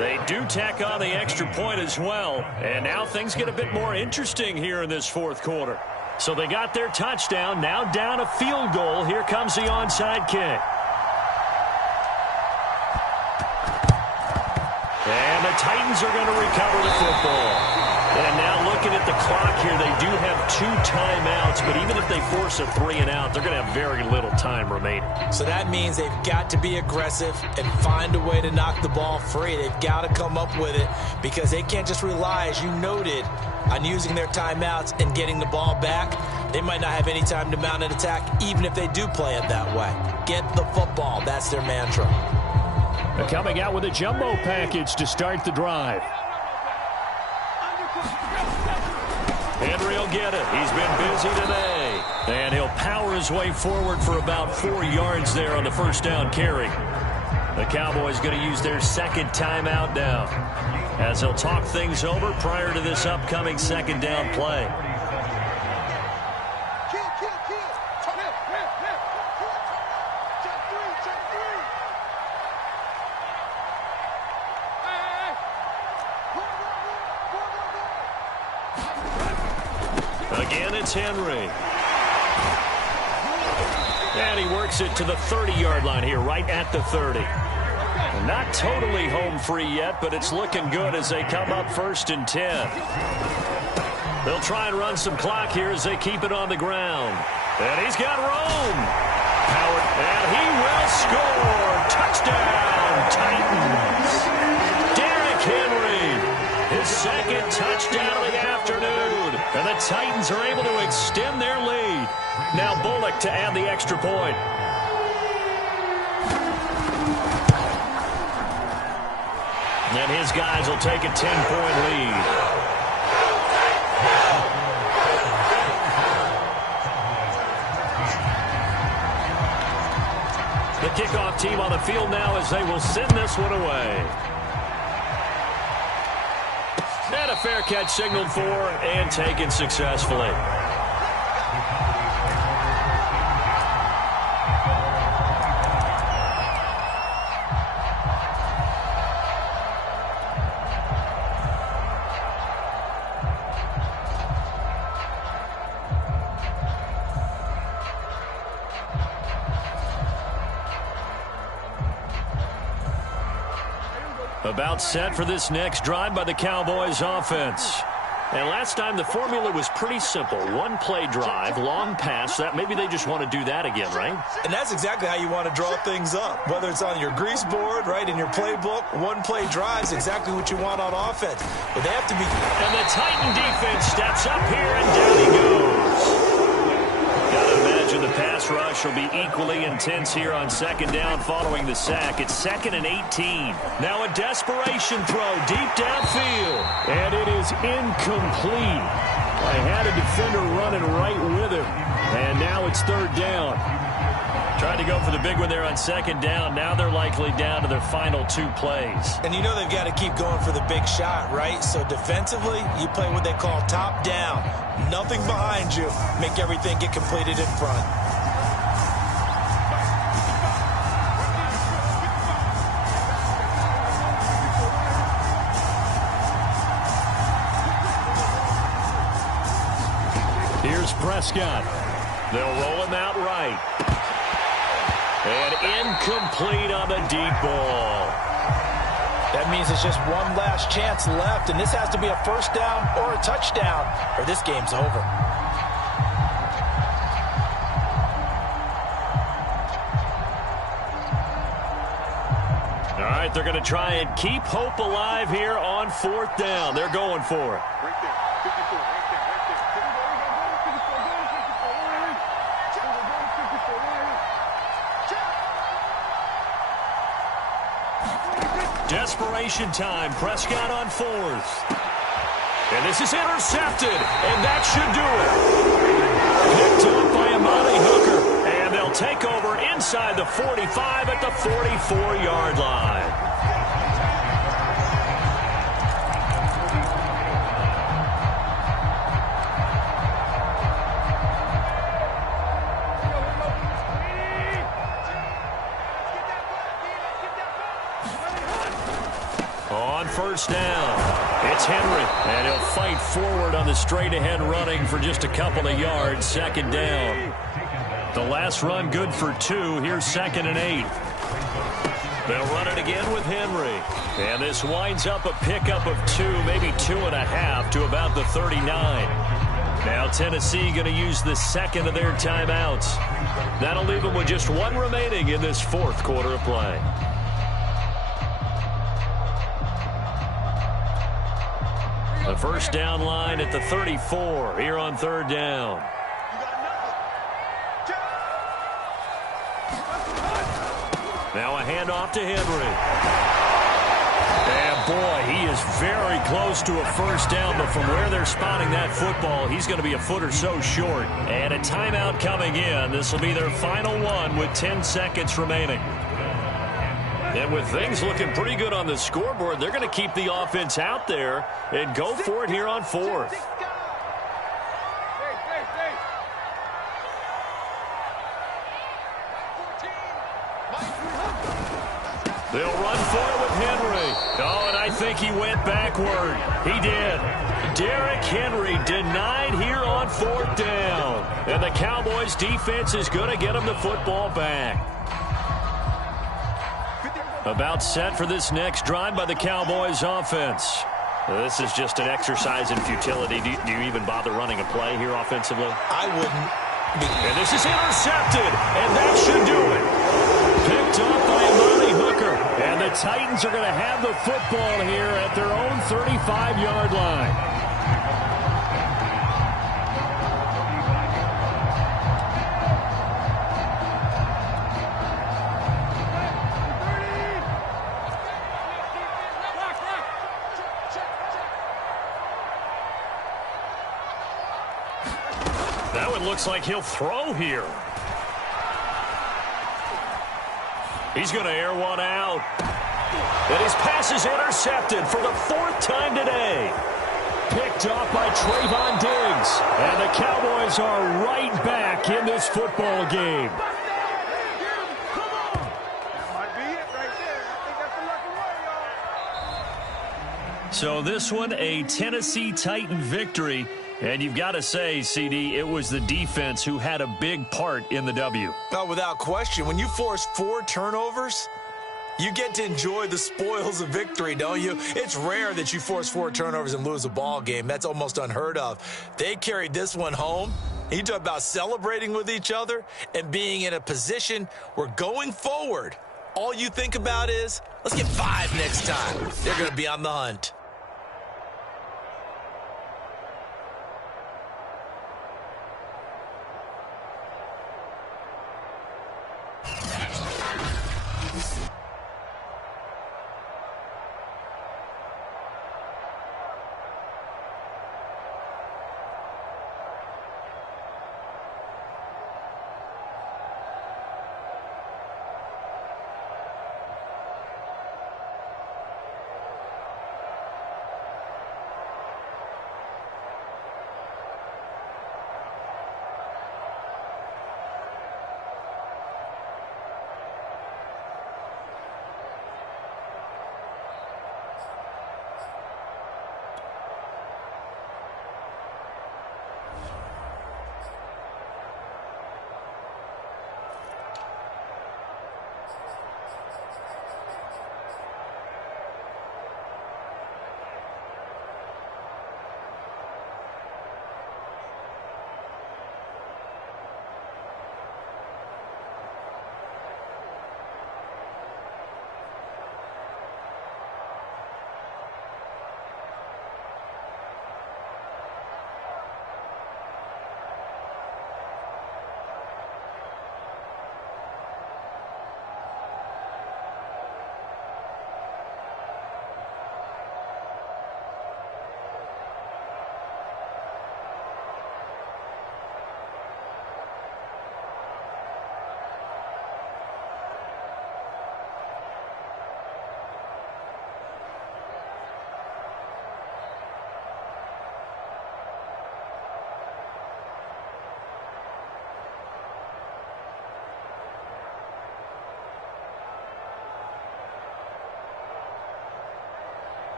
They do tack on the extra point as well. And now things get a bit more interesting here in this fourth quarter. So they got their touchdown. Now down a field goal. Here comes the onside kick. And the Titans are going to recover the football. And now looking at the clock here, they do have 2 timeouts, but even if they force a 3-and-out, they're going to have very little time remaining. So that means they've got to be aggressive and find a way to knock the ball free. They've got to come up with it because they can't just rely, as you noted, on using their timeouts and getting the ball back. They might not have any time to mount an attack, even if they do play it that way. Get the football. That's their mantra. They're coming out with a jumbo package to start the drive. Henry will get it. He's been busy today. And he'll power his way forward for about 4 yards there on the first down carry. The Cowboys going to use their second timeout now, as they'll talk things over prior to this upcoming second down play. Again, it's Henry. And he works it to the 30-yard line here, right at the 30. Not totally home free yet, but it's looking good as they come up 1st and 10. They'll try and run some clock here as they keep it on the ground. And he's got room. Howard, and he will score. Touchdown, Titans. Derrick Henry, his second touchdown of the afternoon. And the Titans are able to extend their lead. Now Bullock to add the extra point. And his guys will take a 10-point lead. The kickoff team on the field now as they will send this one away. And a fair catch signaled for and taken successfully. About set for this next drive by the Cowboys offense. And last time the formula was pretty simple. One play drive, long pass. That maybe they just want to do that again, right? And that's exactly how you want to draw things up. Whether it's on your grease board, right, in your playbook, one play drive is exactly what you want on offense. But they have to be... And the Titan defense steps up here and down he goes. Gotta imagine the pass rush will be equally intense here on second down following the sack. It's 2nd and 18. Now a desperation throw deep downfield. And it is incomplete. They had a defender running right with him. And now it's third down. Tried to go for the big one there on second down. Now they're likely down to their final 2 plays. And you know they've got to keep going for the big shot, right? So defensively, you play what they call top down. Nothing behind you. Make everything get completed in front. Here's Prescott. They'll roll him out right. And incomplete on the deep ball. That means it's just one last chance left, and this has to be a first down or a touchdown, or this game's over. All right, they're going to try and keep hope alive here on fourth down. They're going for it. Right there. 54, right there, right there. 54. Desperation time. Prescott on fourth. And this is intercepted. And that should do it. Picked up by Amani Hooker. And they'll take over inside the 45 at the 44-yard line. On first down, it's Henry, and he'll fight forward on the straight-ahead running for just a couple of yards. Second down. The last run good for 2. Here's 2nd and 8. They'll run it again with Henry. And this winds up a pickup of 2, maybe 2.5 to about the 39. Now Tennessee going to use the second of their timeouts. That'll leave them with just 1 remaining in this fourth quarter of play. The first down line at the 34 here on third down. Now a handoff to Henry. And boy, he is very close to a first down, but from where they're spotting that football, he's going to be a foot or so short. And a timeout coming in. This will be their final one with 10 seconds remaining. And with things looking pretty good on the scoreboard, they're going to keep the offense out there and go for it here on fourth. They'll run for it with Henry. Oh, and I think he went backward. He did. Derrick Henry denied here on fourth down. And the Cowboys defense is going to get him the football back. About set for this next drive by the Cowboys offense. This is just an exercise in futility. Do you even bother running a play here offensively? I wouldn't. And this is intercepted, and that should do it. Picked up by Amani Hooker. And the Titans are going to have the football here at their own 35-yard line. That one looks like he'll throw here. He's going to air one out. And his pass is intercepted for the 4th time today. Picked off by Trayvon Diggs. And the Cowboys are right back in this football game. So this one, a Tennessee Titan victory. And you've got to say, CD, it was the defense who had a big part in the W. Oh, without question. When you force 4 turnovers, you get to enjoy the spoils of victory, don't you? It's rare that you force 4 turnovers and lose a ball game. That's almost unheard of. They carried this one home. You talk about celebrating with each other and being in a position where going forward, all you think about is, let's get 5 next time. They're going to be on the hunt.